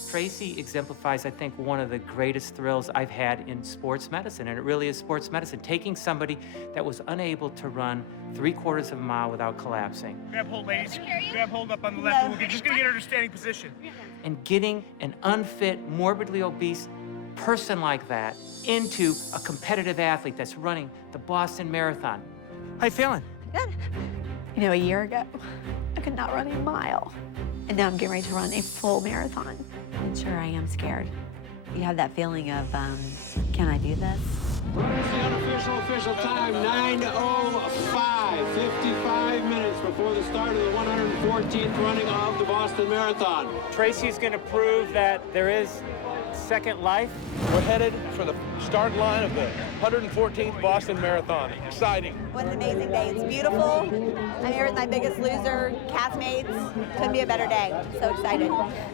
Tracey exemplifies, I think, one of the greatest thrills I've had in sports medicine, and it really is sports medicine. Taking somebody that was unable to run 3/4 of a mile without collapsing. Grab hold, ladies. Grab hold up on the left. We're just going to get her to standing position. And getting an unfit, morbidly obese person like that into a competitive athlete that's running the Boston Marathon. How you feeling? Good. You know, a year ago, I could not run a mile. And now I'm getting ready to run a full marathon. And sure, I am scared. You have that feeling of, can I do this? Where's the unofficial official time? 9:05, 55 minutes before the start of the 114th running of the Boston Marathon. Tracey's going to prove that there is second life. We're headed for the start line of the 114th Boston Marathon. Exciting. What an amazing day. It's beautiful. I'm here with my Biggest Loser castmates. Couldn't be a better day. So excited.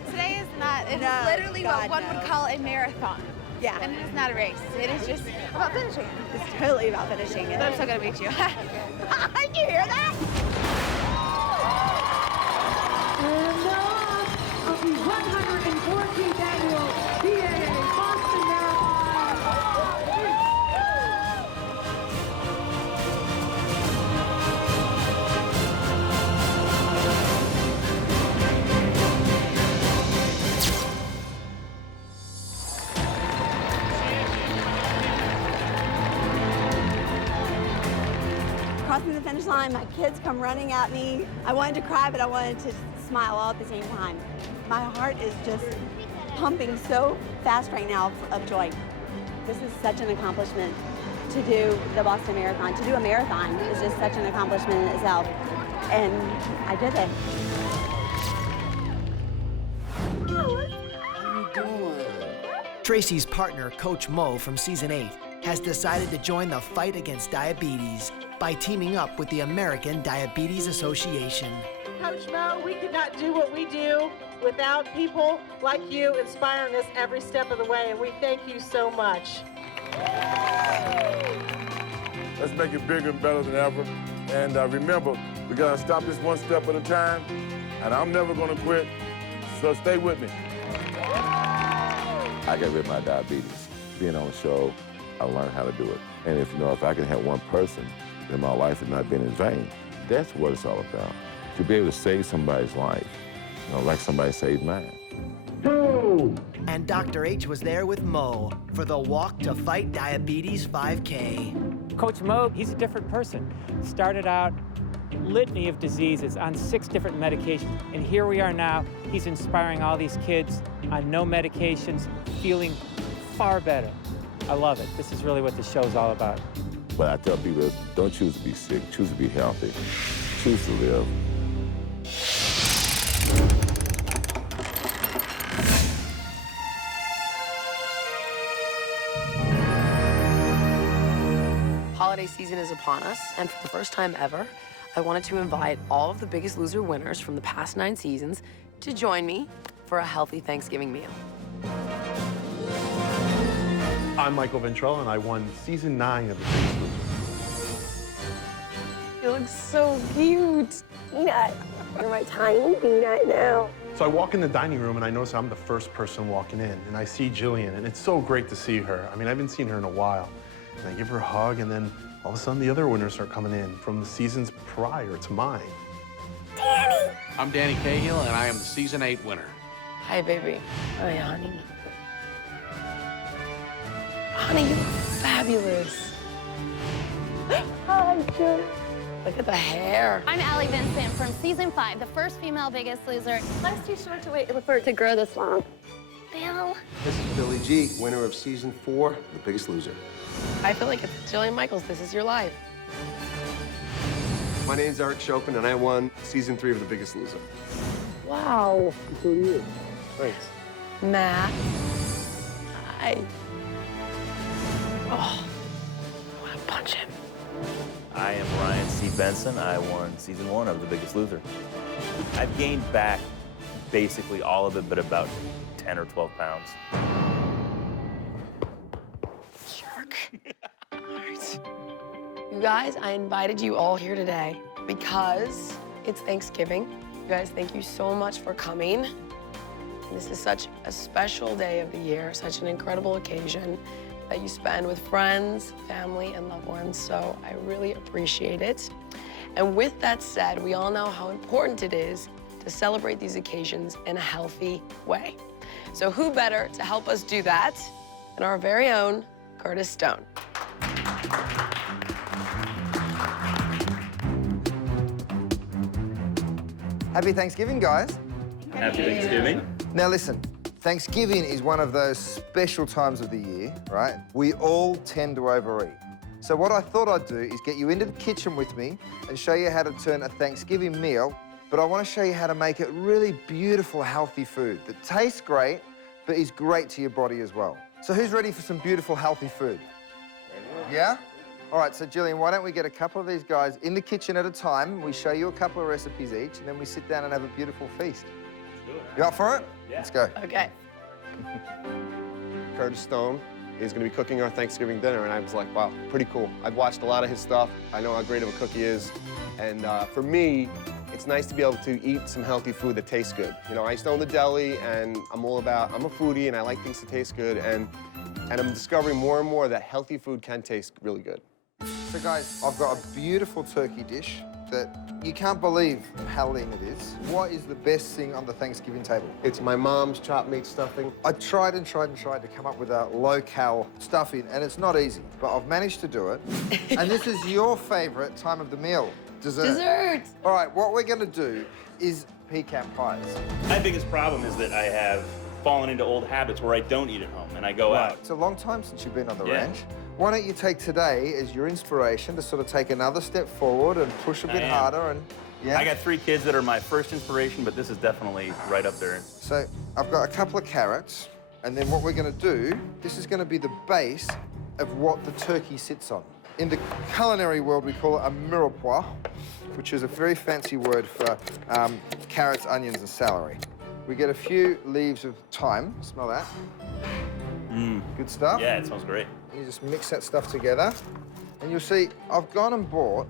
Today is not, it's literally what one would call a marathon. Yeah. And it is not a race. It is just about finishing. It's totally about finishing it. But I'm so gonna beat you. Can you hear that? And now of the 114th annual BAA Boston Crossing the finish line, my kids come running at me. I wanted to cry, but I wanted to smile all at the same time. My heart is just pumping so fast right now of joy. This is such an accomplishment to do the Boston Marathon. To do a marathon is just such an accomplishment in itself. And I did it. Tracey's partner, Coach Mo from season 8, has decided to join the fight against diabetes by teaming up with the American Diabetes Association. Coach Mo, we could not do what we do without people like you inspiring us every step of the way, and we thank you so much. Let's make it bigger and better than ever. And remember, we gotta stop this one step at a time, and I'm never gonna quit, so stay with me. I got rid of my diabetes. Being on the show I learned how to do it. And if, if I can help one person, then my life has not been in vain. That's what it's all about. To be able to save somebody's life, like somebody saved mine. And Dr. H was there with Mo for the Walk to Fight Diabetes 5K. Coach Mo, he's a different person. Started out litany of diseases on 6 different medications. And here we are now, he's inspiring all these kids on no medications, feeling far better. I love it. This is really what the show's all about. But I tell people, don't choose to be sick, choose to be healthy. Choose to live. Holiday season is upon us, and for the first time ever, I wanted to invite all of the Biggest Loser winners from the past 9 seasons to join me for a healthy Thanksgiving meal. I'm Michael Ventrell, and I won season 9 of The Biggest Loser. You look so cute. Peanut. You're my tiny peanut now. So I walk in the dining room, and I notice I'm the first person walking in, and I see Jillian, and it's so great to see her. I mean, I haven't seen her in a while. And I give her a hug, and then all of a sudden the other winners start coming in from the seasons prior to mine. Danny. I'm Danny Cahill, and I am the season 8 winner. Hi, baby. Hi, honey. Honey, you look fabulous. Hi, Joe. Look at the hair. I'm Ali Vincent from season 5, the first female Biggest Loser. Life's too short to wait for it to grow this long. Bill. This is Billy G, winner of season 4, The Biggest Loser. I feel like it's Jillian Michaels. This is your life. My name's Eric Chopin, and I won season 3 of The Biggest Loser. Wow. Who are you? Thanks. Matt. Hi. Oh, I want to punch him. I am Ryan C. Benson. I won season 1 of The Biggest Loser. I've gained back basically all of it, but about 10 or 12 pounds. Jerk. All right. You guys, I invited you all here today because it's Thanksgiving. You guys, thank you so much for coming. This is such a special day of the year, such an incredible occasion that you spend with friends, family, and loved ones, so I really appreciate it. And with that said, we all know how important it is to celebrate these occasions in a healthy way. So who better to help us do that than our very own Curtis Stone. Happy Thanksgiving, guys. Happy Thanksgiving. Now listen, Thanksgiving is one of those special times of the year, right? We all tend to overeat. So what I thought I'd do is get you into the kitchen with me and show you how to turn a Thanksgiving meal, but I want to show you how to make it really beautiful, healthy food that tastes great, but is great to your body as well. So who's ready for some beautiful, healthy food? Yeah? All right, so Jillian, why don't we get a couple of these guys in the kitchen at a time? We show you a couple of recipes each, and then we sit down and have a beautiful feast. You up for it? Yeah. Let's go. Okay. Curtis Stone is going to be cooking our Thanksgiving dinner, and I was like, wow, pretty cool. I've watched a lot of his stuff. I know how great of a cook he is. And for me, it's nice to be able to eat some healthy food that tastes good. You know, I used to own the deli, and I'm a foodie, and I like things to taste good, and I'm discovering more and more that healthy food can taste really good. So guys, I've got a beautiful turkey dish that you can't believe how lean it is. What is the best thing on the Thanksgiving table? It's my mom's chopped meat stuffing. I tried and tried and tried to come up with a low-cal stuffing, and it's not easy, but I've managed to do it. And this is your favorite time of the meal, dessert. Dessert. All right, what we're gonna do is pecan pies. My biggest problem is that I have fallen into old habits where I don't eat at home and I go out. It's a long time since you've been on the ranch. Why don't you take today as your inspiration to sort of take another step forward and push a bit harder and, I got 3 kids that are my first inspiration, but this is definitely right up there. So I've got a couple of carrots, and then what we're gonna do, this is gonna be the base of what the turkey sits on. In the culinary world, we call it a mirepoix, which is a very fancy word for carrots, onions, and celery. We get a few leaves of thyme, smell that? Good stuff? Yeah, it smells great. You just mix that stuff together, and you'll see I've gone and bought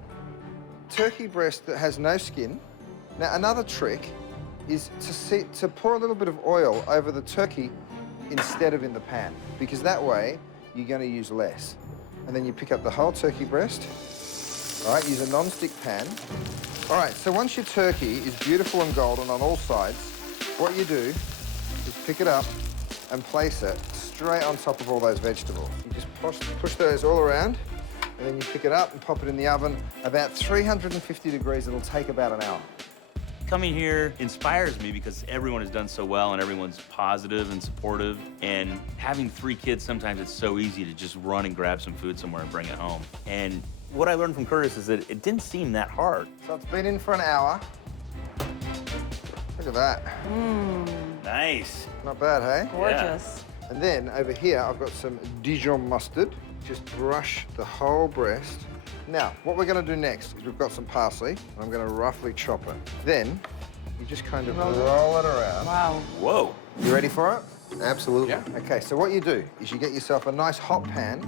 turkey breast that has no skin. Now, another trick is to pour a little bit of oil over the turkey instead of in the pan, because that way you're gonna use less. And then you pick up the whole turkey breast. All right, use a non-stick pan. All right, so once your turkey is beautiful and golden on all sides, what you do is pick it up and place it straight on top of all those vegetables. You just push those all around, and then you pick it up and pop it in the oven. About 350 degrees, it'll take about an hour. Coming here inspires me because everyone has done so well and everyone's positive and supportive. And having 3 kids, sometimes it's so easy to just run and grab some food somewhere and bring it home. And what I learned from Curtis is that it didn't seem that hard. So it's been in for an hour. Look at that. Nice. Not bad, hey? Gorgeous. Yeah. And then over here, I've got some Dijon mustard. Just brush the whole breast. Now, what we're gonna do next is we've got some parsley, and I'm gonna roughly chop it. Then, you just kind of roll it around. Wow. Whoa. You ready for it? Absolutely. Yeah. Okay, so what you do is you get yourself a nice hot pan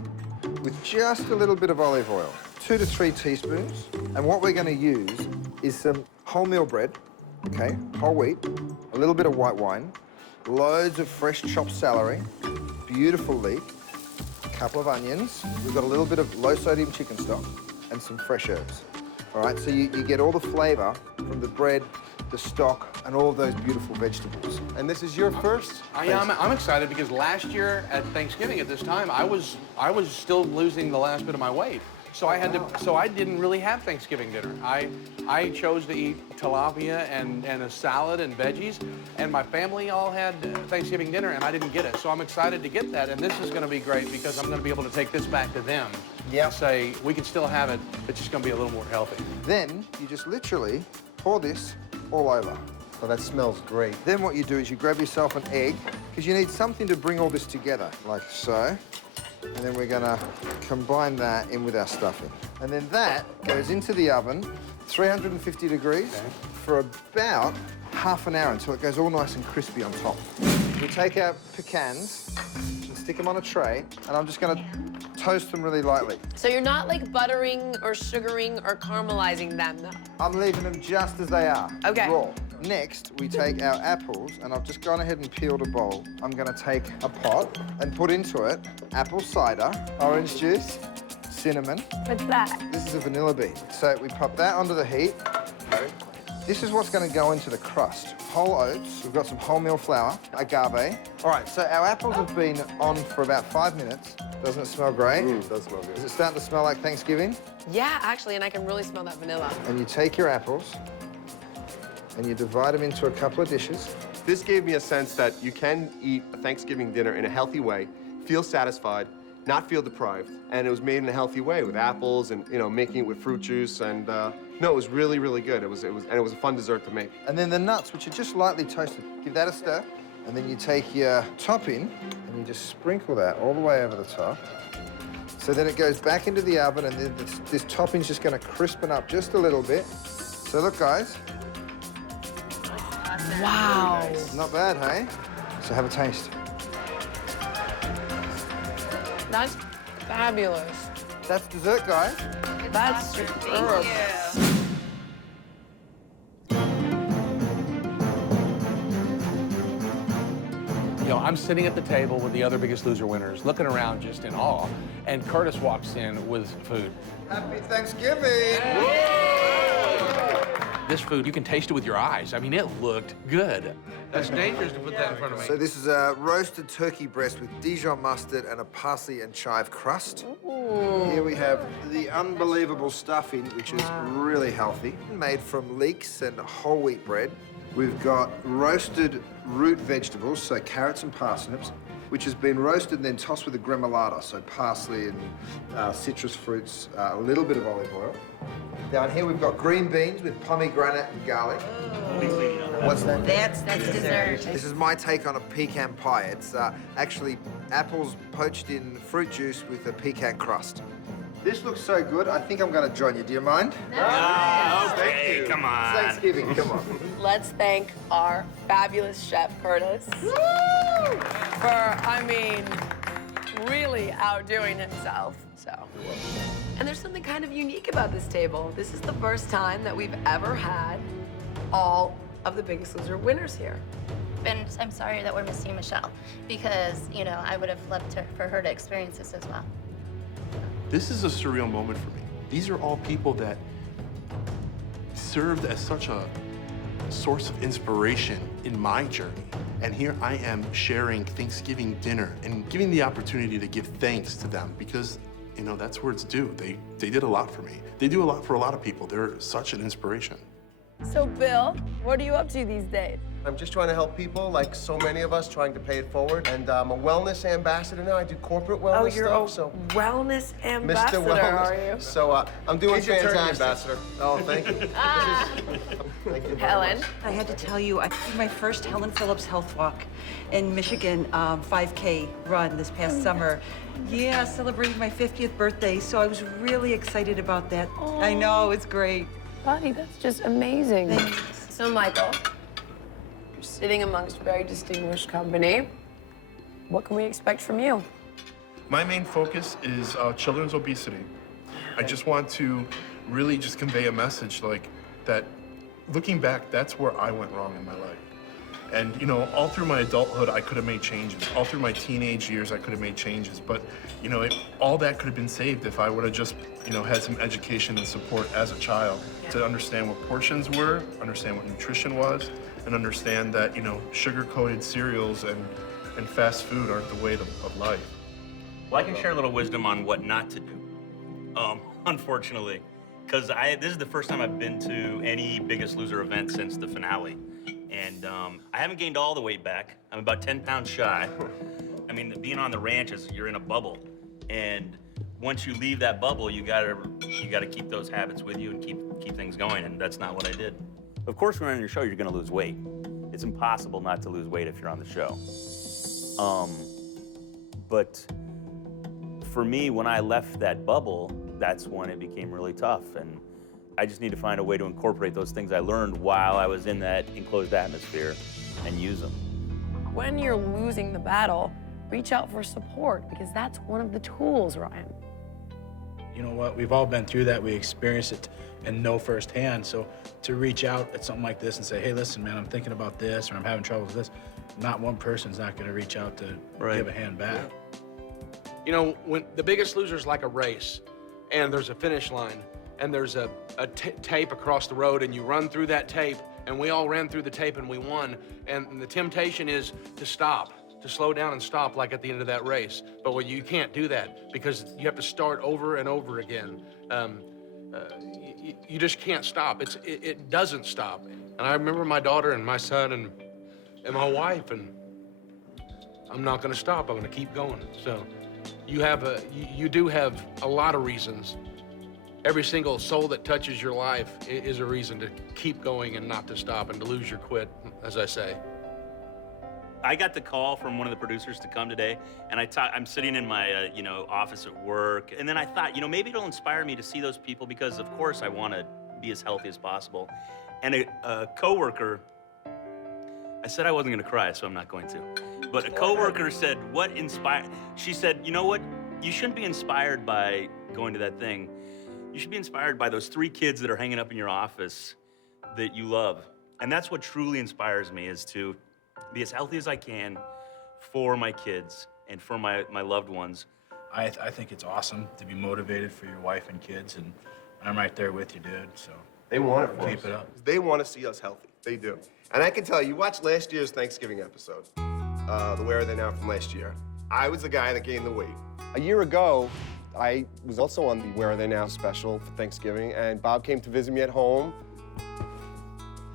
with just a little bit of olive oil, 2 to 3 teaspoons. And what we're gonna use is some wholemeal bread, okay, whole wheat, a little bit of white wine, loads of fresh chopped celery, beautiful leek, a couple of onions. We've got a little bit of low-sodium chicken stock and some fresh herbs. All right, so you get all the flavor from the bread, the stock, and all of those beautiful vegetables. And this is your first? I'm excited because last year at Thanksgiving at this time, I was still losing the last bit of my weight. So I didn't really have Thanksgiving dinner. I chose to eat tilapia and a salad and veggies, and my family all had Thanksgiving dinner, and I didn't get it. So I'm excited to get that, and this is gonna be great because I'm gonna be able to take this back to them and say, we can still have it, it's just gonna be a little more healthy. Then you just literally pour this all over. Oh, that smells great. Then what you do is you grab yourself an egg, because you need something to bring all this together, like so. And then we're gonna combine that in with our stuffing. And then that goes into the oven, 350 degrees, for about half an hour until it goes all nice and crispy on top. We take our pecans and stick them on a tray, and I'm just gonna toast them really lightly. So you're not like buttering or sugaring or caramelizing them, though? I'm leaving them just as they are, Okay. raw. Next, we take our apples, and I've just gone ahead and peeled a bowl. I'm gonna take a pot and put into it apple cider, orange juice, cinnamon. What's that? This is a vanilla bean. So we pop that onto the heat. This is what's gonna go into the crust. Whole oats, we've got some wholemeal flour, agave. All right, so our apples have been on for about 5 minutes. Doesn't it smell great? It does smell good. Is it starting to smell like Thanksgiving? Yeah, actually, and I can really smell that vanilla. And you take your apples, and you divide them into a couple of dishes. This gave me a sense that you can eat a Thanksgiving dinner in a healthy way, feel satisfied, not feel deprived, and it was made in a healthy way with apples and making it with fruit juice, and no, it was really, really good. It was a fun dessert to make. And then the nuts, which are just lightly toasted, give that a stir, and then you take your topping and you just sprinkle that all the way over the top. So then it goes back into the oven, and then this topping's just going to crispen up just a little bit. So look, guys. Wow. Not bad, hey? So have a taste. That's fabulous. That's dessert, guys. That's superb. I'm sitting at the table with the other Biggest Loser winners, looking around just in awe, and Curtis walks in with food. Happy Thanksgiving! This food, you can taste it with your eyes. I mean, it looked good. That's dangerous to put that in front of me. So this is a roasted turkey breast with Dijon mustard and a parsley and chive crust. Ooh. Here we have the unbelievable stuffing, which is really healthy, made from leeks and whole wheat bread. We've got roasted root vegetables, so carrots and parsnips, which has been roasted and then tossed with a gremolata, so parsley and citrus fruits, a little bit of olive oil. Down here we've got green beans with pomegranate and garlic. What's that? That's dessert. This is my take on a pecan pie. It's actually apples poached in fruit juice with a pecan crust. This looks so good, I think I'm going to join you. Do you mind? No. Okay, come on. It's Thanksgiving, come on. Let's thank our fabulous chef, Curtis, for, really outdoing himself, so. And there's something kind of unique about this table. This is the first time that we've ever had all of the Biggest Loser winners here. And I'm sorry that we're missing Michelle, because, you know, I would have loved for her to experience this as well. This is a surreal moment for me. These are all people that served as such a source of inspiration in my journey. And here I am sharing Thanksgiving dinner and giving the opportunity to give thanks to them because, you know, that's where it's due. They did a lot for me. They do a lot for a lot of people. They're such an inspiration. So, Bill, what are you up to these days? I'm just trying to help people, like so many of us, trying to pay it forward. And I'm a wellness ambassador now. I do corporate wellness stuff. So wellness ambassador, Mr. Wellness. are you? So I'm doing He's your turkey fantastic. ambassador. Oh, thank you. Thank you very Helen? much. I had to tell you, I did my first Helen Phillips Health Walk in Michigan 5K run this past summer. Yeah, celebrating my 50th birthday, so I was really excited about that. I know, it's great. Buddy, that's just amazing. So, Michael, you're sitting amongst very distinguished company. What can we expect from you? My main focus is children's obesity. I just want to really just convey a message like that, looking back, that's where I went wrong in my life. And, you know, all through my adulthood, I could have made changes. All through my teenage years, I could have made changes. But, you know, all that could have been saved if I would have just, you know, had some education and support as a child to understand what portions were, understand what nutrition was, and understand that, you know, sugar-coated cereals and fast food aren't the way of life. Well, I can share a little wisdom on what not to do, unfortunately, because this is the first time I've been to any Biggest Loser event since the finale. And I haven't gained all the weight back. I'm about 10 pounds shy. I mean, being on the ranch is you're in a bubble. And once you leave that bubble, you gotta keep those habits with you and keep things going, and that's not what I did. Of course, when you're on your show, you're gonna lose weight. It's impossible not to lose weight if you're on the show. But for me, when I left that bubble, that's when it became really tough. And I just need to find a way to incorporate those things I learned while I was in that enclosed atmosphere and use them. When you're losing the battle, reach out for support because that's one of the tools, Ryan. You know what? We've all been through that. We experienced it and know firsthand. So to reach out at something like this and say, hey, listen, man, I'm thinking about this or I'm having trouble with this, not one person's not going to reach out to give a hand back. You know, when the Biggest Loser is like a race and there's a finish line and there's a tape across the road and you run through that tape and we all ran through the tape and we won. And the temptation is to stop, to slow down and stop like at the end of that race. But well, you can't do that because you have to start over and over again. You just can't stop. It doesn't stop. And I remember my daughter and my son and my wife, and I'm not gonna stop, I'm gonna keep going. So you do have a lot of reasons. Every single soul that touches your life is a reason to keep going and not to stop and to lose your quit, as I say. I got the call from one of the producers to come today, and I'm sitting in my office at work, and then I thought, maybe it'll inspire me to see those people because, of course, I want to be as healthy as possible. And a coworker, I said I wasn't going to cry, so I'm not going to. But a coworker said, she said, you know what? You shouldn't be inspired by going to that thing. You should be inspired by those 3 kids that are hanging up in your office that you love. And that's what truly inspires me, is to be as healthy as I can for my kids and for my loved ones. I think it's awesome to be motivated for your wife and kids, and I'm right there with you, dude, so. They want it for Keep us. it up. They want to see us healthy. They do. And I can tell you, watch last year's Thanksgiving episode, the Where Are They Now from last year. I was the guy that gained the weight. A year ago, I was also on the Where Are They Now special for Thanksgiving, and Bob came to visit me at home.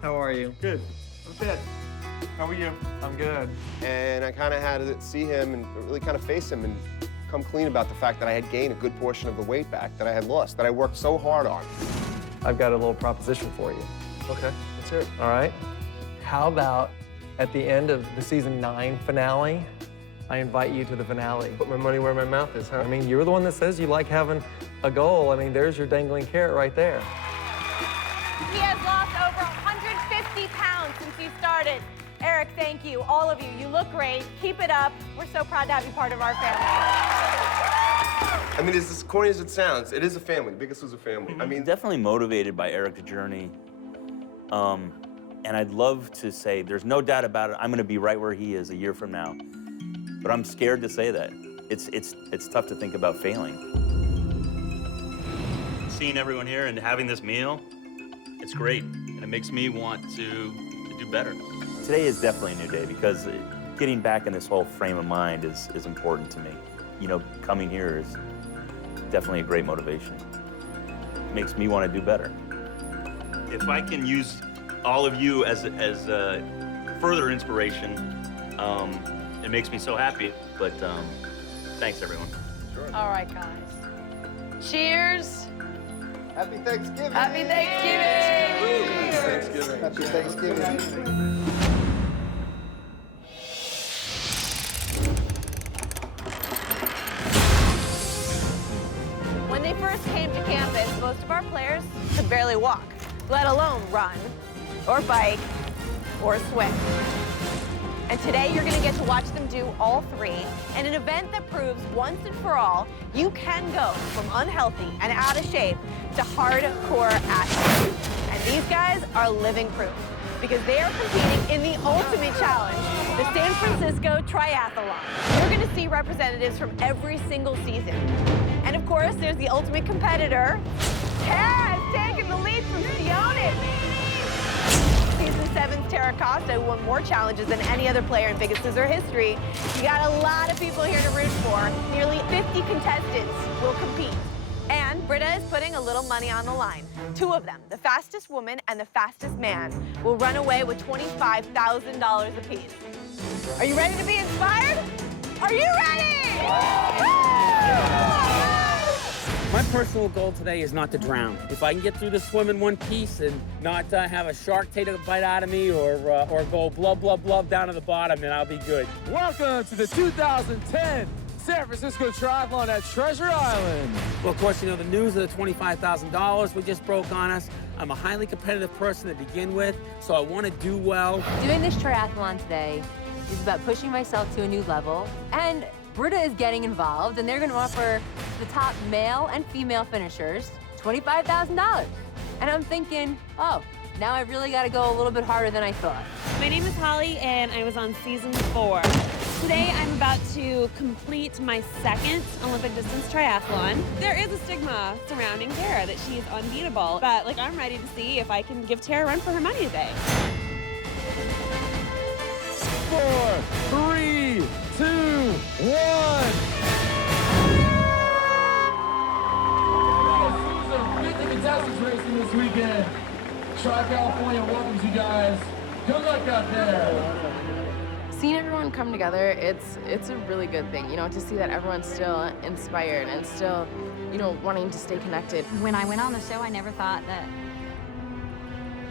How are you? Good. I'm bad. How are you? I'm good. And I kind of had to see him and really kind of face him and come clean about the fact that I had gained a good portion of the weight back that I had lost, that I worked so hard on. I've got a little proposition for you. Okay, let's hear it. All right? How about at the end of the season 9 finale, I invite you to the finale. Put my money where my mouth is, huh? I mean, you're the one that says you like having a goal. I mean, there's your dangling carrot right there. He has lost over 150 pounds since you started. Eric, thank you. All of you. You look great. Keep it up. We're so proud to have you part of our family. I mean, it's as corny as it sounds. It is a family. Biggest Loser family. I mean, definitely motivated by Eric's journey. And I'd love to say, there's no doubt about it, I'm gonna be right where he is a year from now. But I'm scared to say that. It's tough to think about failing. Seeing everyone here and having this meal, it's great. And it makes me want to do better. Today is definitely a new day because getting back in this whole frame of mind is important to me. You know, coming here is definitely a great motivation. It makes me want to do better. If I can use all of you as further inspiration, it makes me so happy. But thanks, everyone. Sure. All right, guys. Cheers. Happy Thanksgiving. Happy Thanksgiving. Happy Thanksgiving. When they first came to campus, most of our players could barely walk, let alone run, or bike, or swim. And today you're gonna get to watch them do all three in an event that proves once and for all, you can go from unhealthy and out of shape to hardcore athlete. And these guys are living proof because they are competing in the ultimate challenge, the San Francisco Triathlon. You're gonna see representatives from every single season. And of course, there's the ultimate competitor. Tara is taking the lead from Sionis. Season 7's Tara Costa, who won more challenges than any other player in Biggest Loser history. You got a lot of people here to root for. Nearly 50 contestants will compete. And Britta is putting a little money on the line. Two of them, the fastest woman and the fastest man, will run away with $25,000 apiece. Are you ready to be inspired? Are you ready? My personal goal today is not to drown. If I can get through the swim in one piece and not have a shark take a bite out of me or go blub down to the bottom, then I'll be good. Welcome to the 2010 San Francisco Triathlon at Treasure Island. Well, of course, you know, the news of the $25,000 we just broke on us. I'm a highly competitive person to begin with, so I want to do well. Doing this triathlon today is about pushing myself to a new level, and Britta is getting involved, and they're going to offer the top male and female finishers $25,000. And I'm thinking, oh, now I've really got to go a little bit harder than I thought. My name is Holly, and I was on season 4. Today, I'm about to complete my second Olympic distance triathlon. There is a stigma surrounding Tara that she's unbeatable, but like I'm ready to see if I can give Tara a run for her money today. 4, 3, 2, 1. 50 contestants racing this weekend. Tri-California welcomes you guys. Good luck out there. Seeing everyone come together, it's a really good thing, you know, to see that everyone's still inspired and still, you know, wanting to stay connected. When I went on the show, I never thought that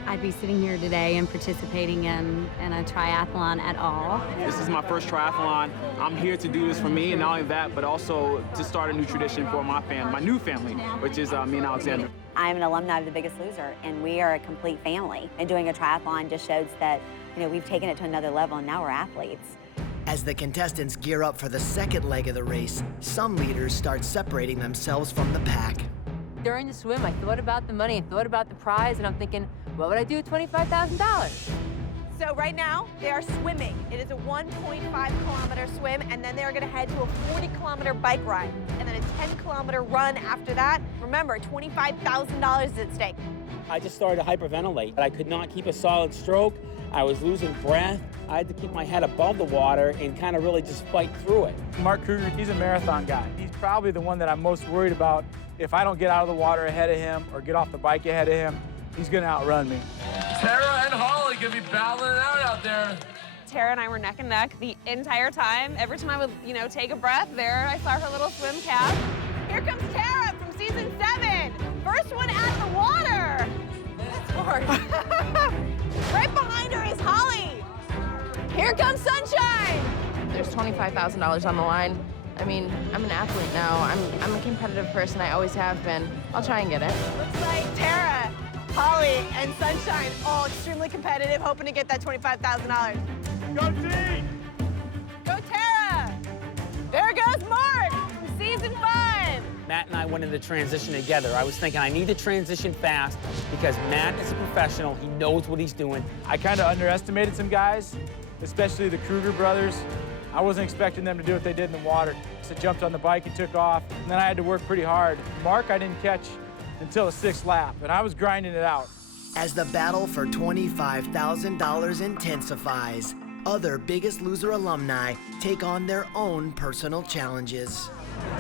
I'd be sitting here today and participating in a triathlon at all. This is my first triathlon. I'm here to do this for me, and not only that, but also to start a new tradition for my family, my new family, which is me and Alexander. I'm an alumni of The Biggest Loser, and we are a complete family. And doing a triathlon just shows that, you know, we've taken it to another level, and now we're athletes. As the contestants gear up for the second leg of the race, some leaders start separating themselves from the pack. During the swim, I thought about the money, I thought about the prize, and I'm thinking, what would I do with $25,000? So right now, they are swimming. It is a 1.5-kilometer swim, and then they're gonna head to a 40-kilometer bike ride, and then a 10-kilometer run after that. Remember, $25,000 is at stake. I just started to hyperventilate. I could not keep a solid stroke. I was losing breath. I had to keep my head above the water and kind of really just fight through it. Mark Kruger, he's a marathon guy. He's probably the one that I'm most worried about. If I don't get out of the water ahead of him or get off the bike ahead of him, he's gonna outrun me. Tara and Holly gonna be battling it out there. Tara and I were neck and neck the entire time. Every time I would, you know, take a breath, there I saw her little swim cap. Here comes Tara from season 7. First one at the water. That's hard. Right behind her is Holly. Here comes Sunshine. There's $25,000 on the line. I mean, I'm an athlete now. I'm a competitive person. I always have been. I'll try and get it. Looks like Tara, Holly, and Sunshine all extremely competitive, hoping to get that $25,000. Go team! Go Tara! There goes Mark from season 5. Matt and I went into transition together, I was thinking I need to transition fast because Matt is a professional. He knows what he's doing. I kind of underestimated some guys, especially the Kruger brothers. I wasn't expecting them to do what they did in the water. So I jumped on the bike and took off, and then I had to work pretty hard. Mark, I didn't catch until the 6th lap, and I was grinding it out. As the battle for $25,000 intensifies, other Biggest Loser alumni take on their own personal challenges.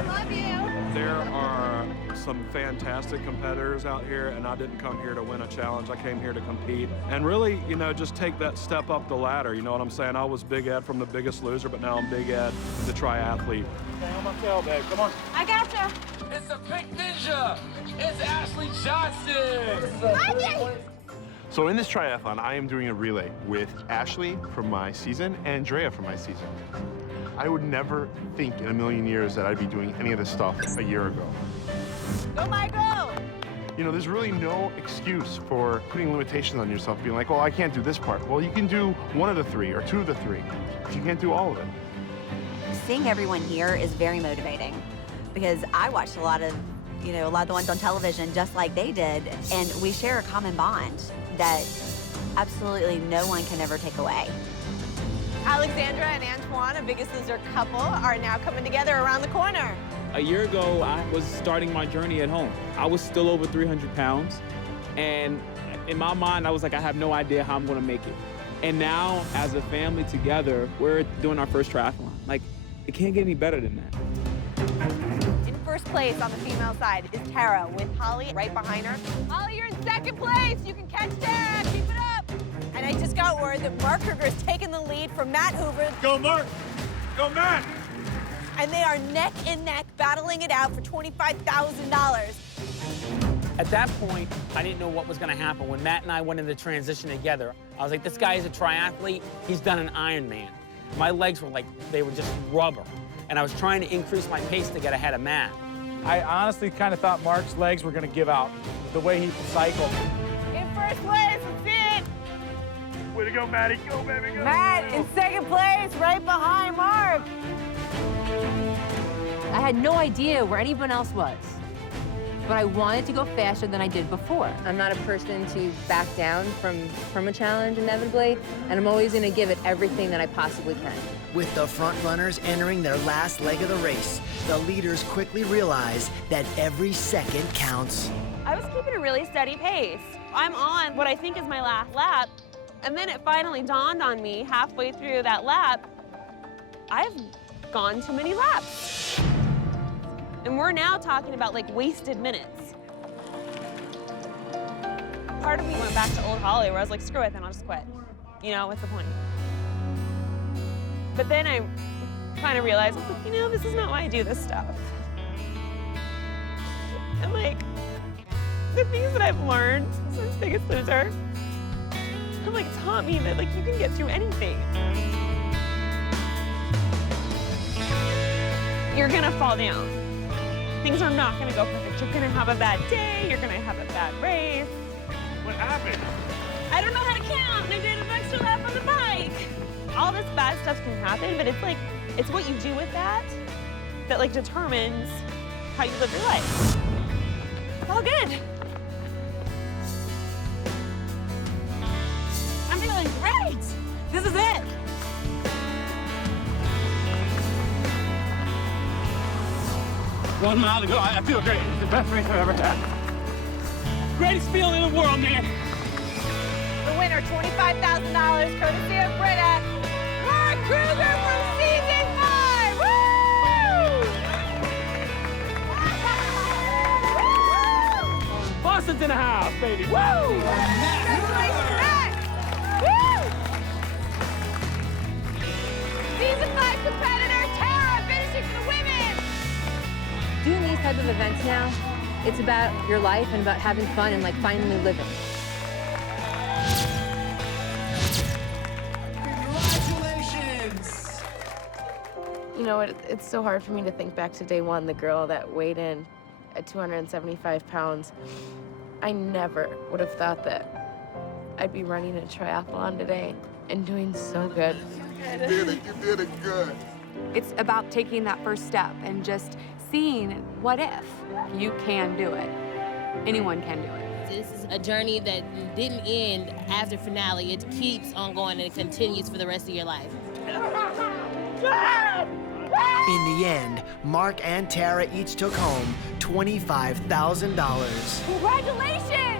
Love you. There are some fantastic competitors out here, and I didn't come here to win a challenge. I came here to compete and really, you know, just take that step up the ladder. You know what I'm saying? I was Big Ed from the Biggest Loser, but now I'm Big Ed, the triathlete. Stay on my tail, babe. Come on. I gotcha. It's a pink ninja. It's Ashley Johnson. Hi, So in this triathlon, I am doing a relay with Ashley from my season and Drea from my season. I would never think in a million years that I'd be doing any of this stuff a year ago. Go, my girl. You know, there's really no excuse for putting limitations on yourself, being like, well, I can't do this part. Well, you can do one of the 3 or 2 of the 3, but you can't do all of it. Seeing everyone here is very motivating because I watched a lot of the ones on television just like they did, and we share a common bond that absolutely no one can ever take away. Alexandra and Antoine, a Biggest Loser couple, are now coming together around the corner. A year ago, I was starting my journey at home. I was still over 300 pounds, and in my mind, I was like, I have no idea how I'm gonna make it. And now, as a family together, we're doing our first triathlon. Like, it can't get any better than that. In first place on the female side is Tara, with Holly right behind her. Holly, you're in 2nd place. You can catch Tara. Keep it up. And I just got word that Mark Kruger has taken the lead from Matt Hoover. Go, Mark. Go, Matt. And they are neck and neck battling it out for $25,000. At that point, I didn't know what was gonna happen. When Matt and I went into transition together, I was like, this guy is a triathlete. He's done an Ironman. My legs were like, they were just rubber. And I was trying to increase my pace to get ahead of Matt. I honestly kind of thought Mark's legs were going to give out the way he cycled. In first place, let's see it. Way to go, Maddie. Go, baby, go. Matt in 2nd place, right behind Mark. I had no idea where anyone else was, but I wanted to go faster than I did before. I'm not a person to back down from a challenge inevitably, and I'm always gonna give it everything that I possibly can. With the front runners entering their last leg of the race, the leaders quickly realize that every second counts. I was keeping a really steady pace. I'm on what I think is my last lap, and then it finally dawned on me halfway through that lap, I've gone too many laps. And we're now talking about like wasted minutes. Part of me went back to old Holly where I was like, screw it, then I'll just quit. You know, what's the point? But then I kind of realized, I was like, you know, this is not why I do this stuff. And like, the things that I've learned since Biggest Loser have like taught me that like you can get through anything. You're gonna fall down. Things are not gonna go perfect. You're gonna have a bad day, you're gonna have a bad race. What happened? I don't know how to count, and I did an extra lap on the bike. All this bad stuff can happen, but it's like, it's what you do with that that like determines how you live your life. It's all good. I'm feeling great. This is it. One mile to go. I feel great. It's the best race I've ever had. Greatest feeling in the world, man. The winner, $25,000, courtesy of Britta, Mark Kruger from season 5. Woo! Boston's in the house, baby. Woo! Congratulations, Matt! Woo! Season 5 competitor Tara finishing for the women. Doing these type of events now, it's about your life and about having fun and like finally living. Congratulations! You know, it's so hard for me to think back to day one, the girl that weighed in at 275 pounds. I never would have thought that I'd be running a triathlon today and doing so good. You did it good. It's about taking that first step and just seen what if. You can do it. Anyone can do it. This is a journey that didn't end after finale. It keeps on going and it continues for the rest of your life. In the end, Mark and Tara each took home $25,000. Congratulations!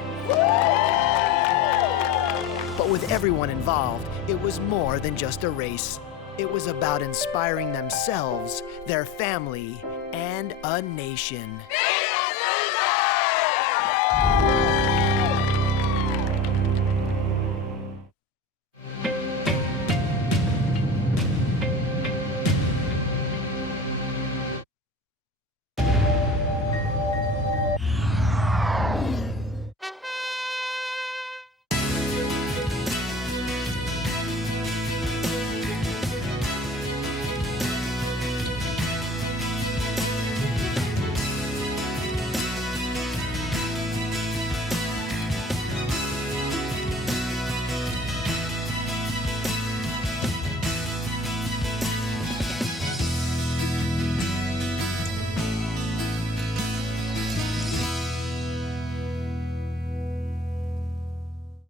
But with everyone involved, it was more than just a race. It was about inspiring themselves, their family, and a nation.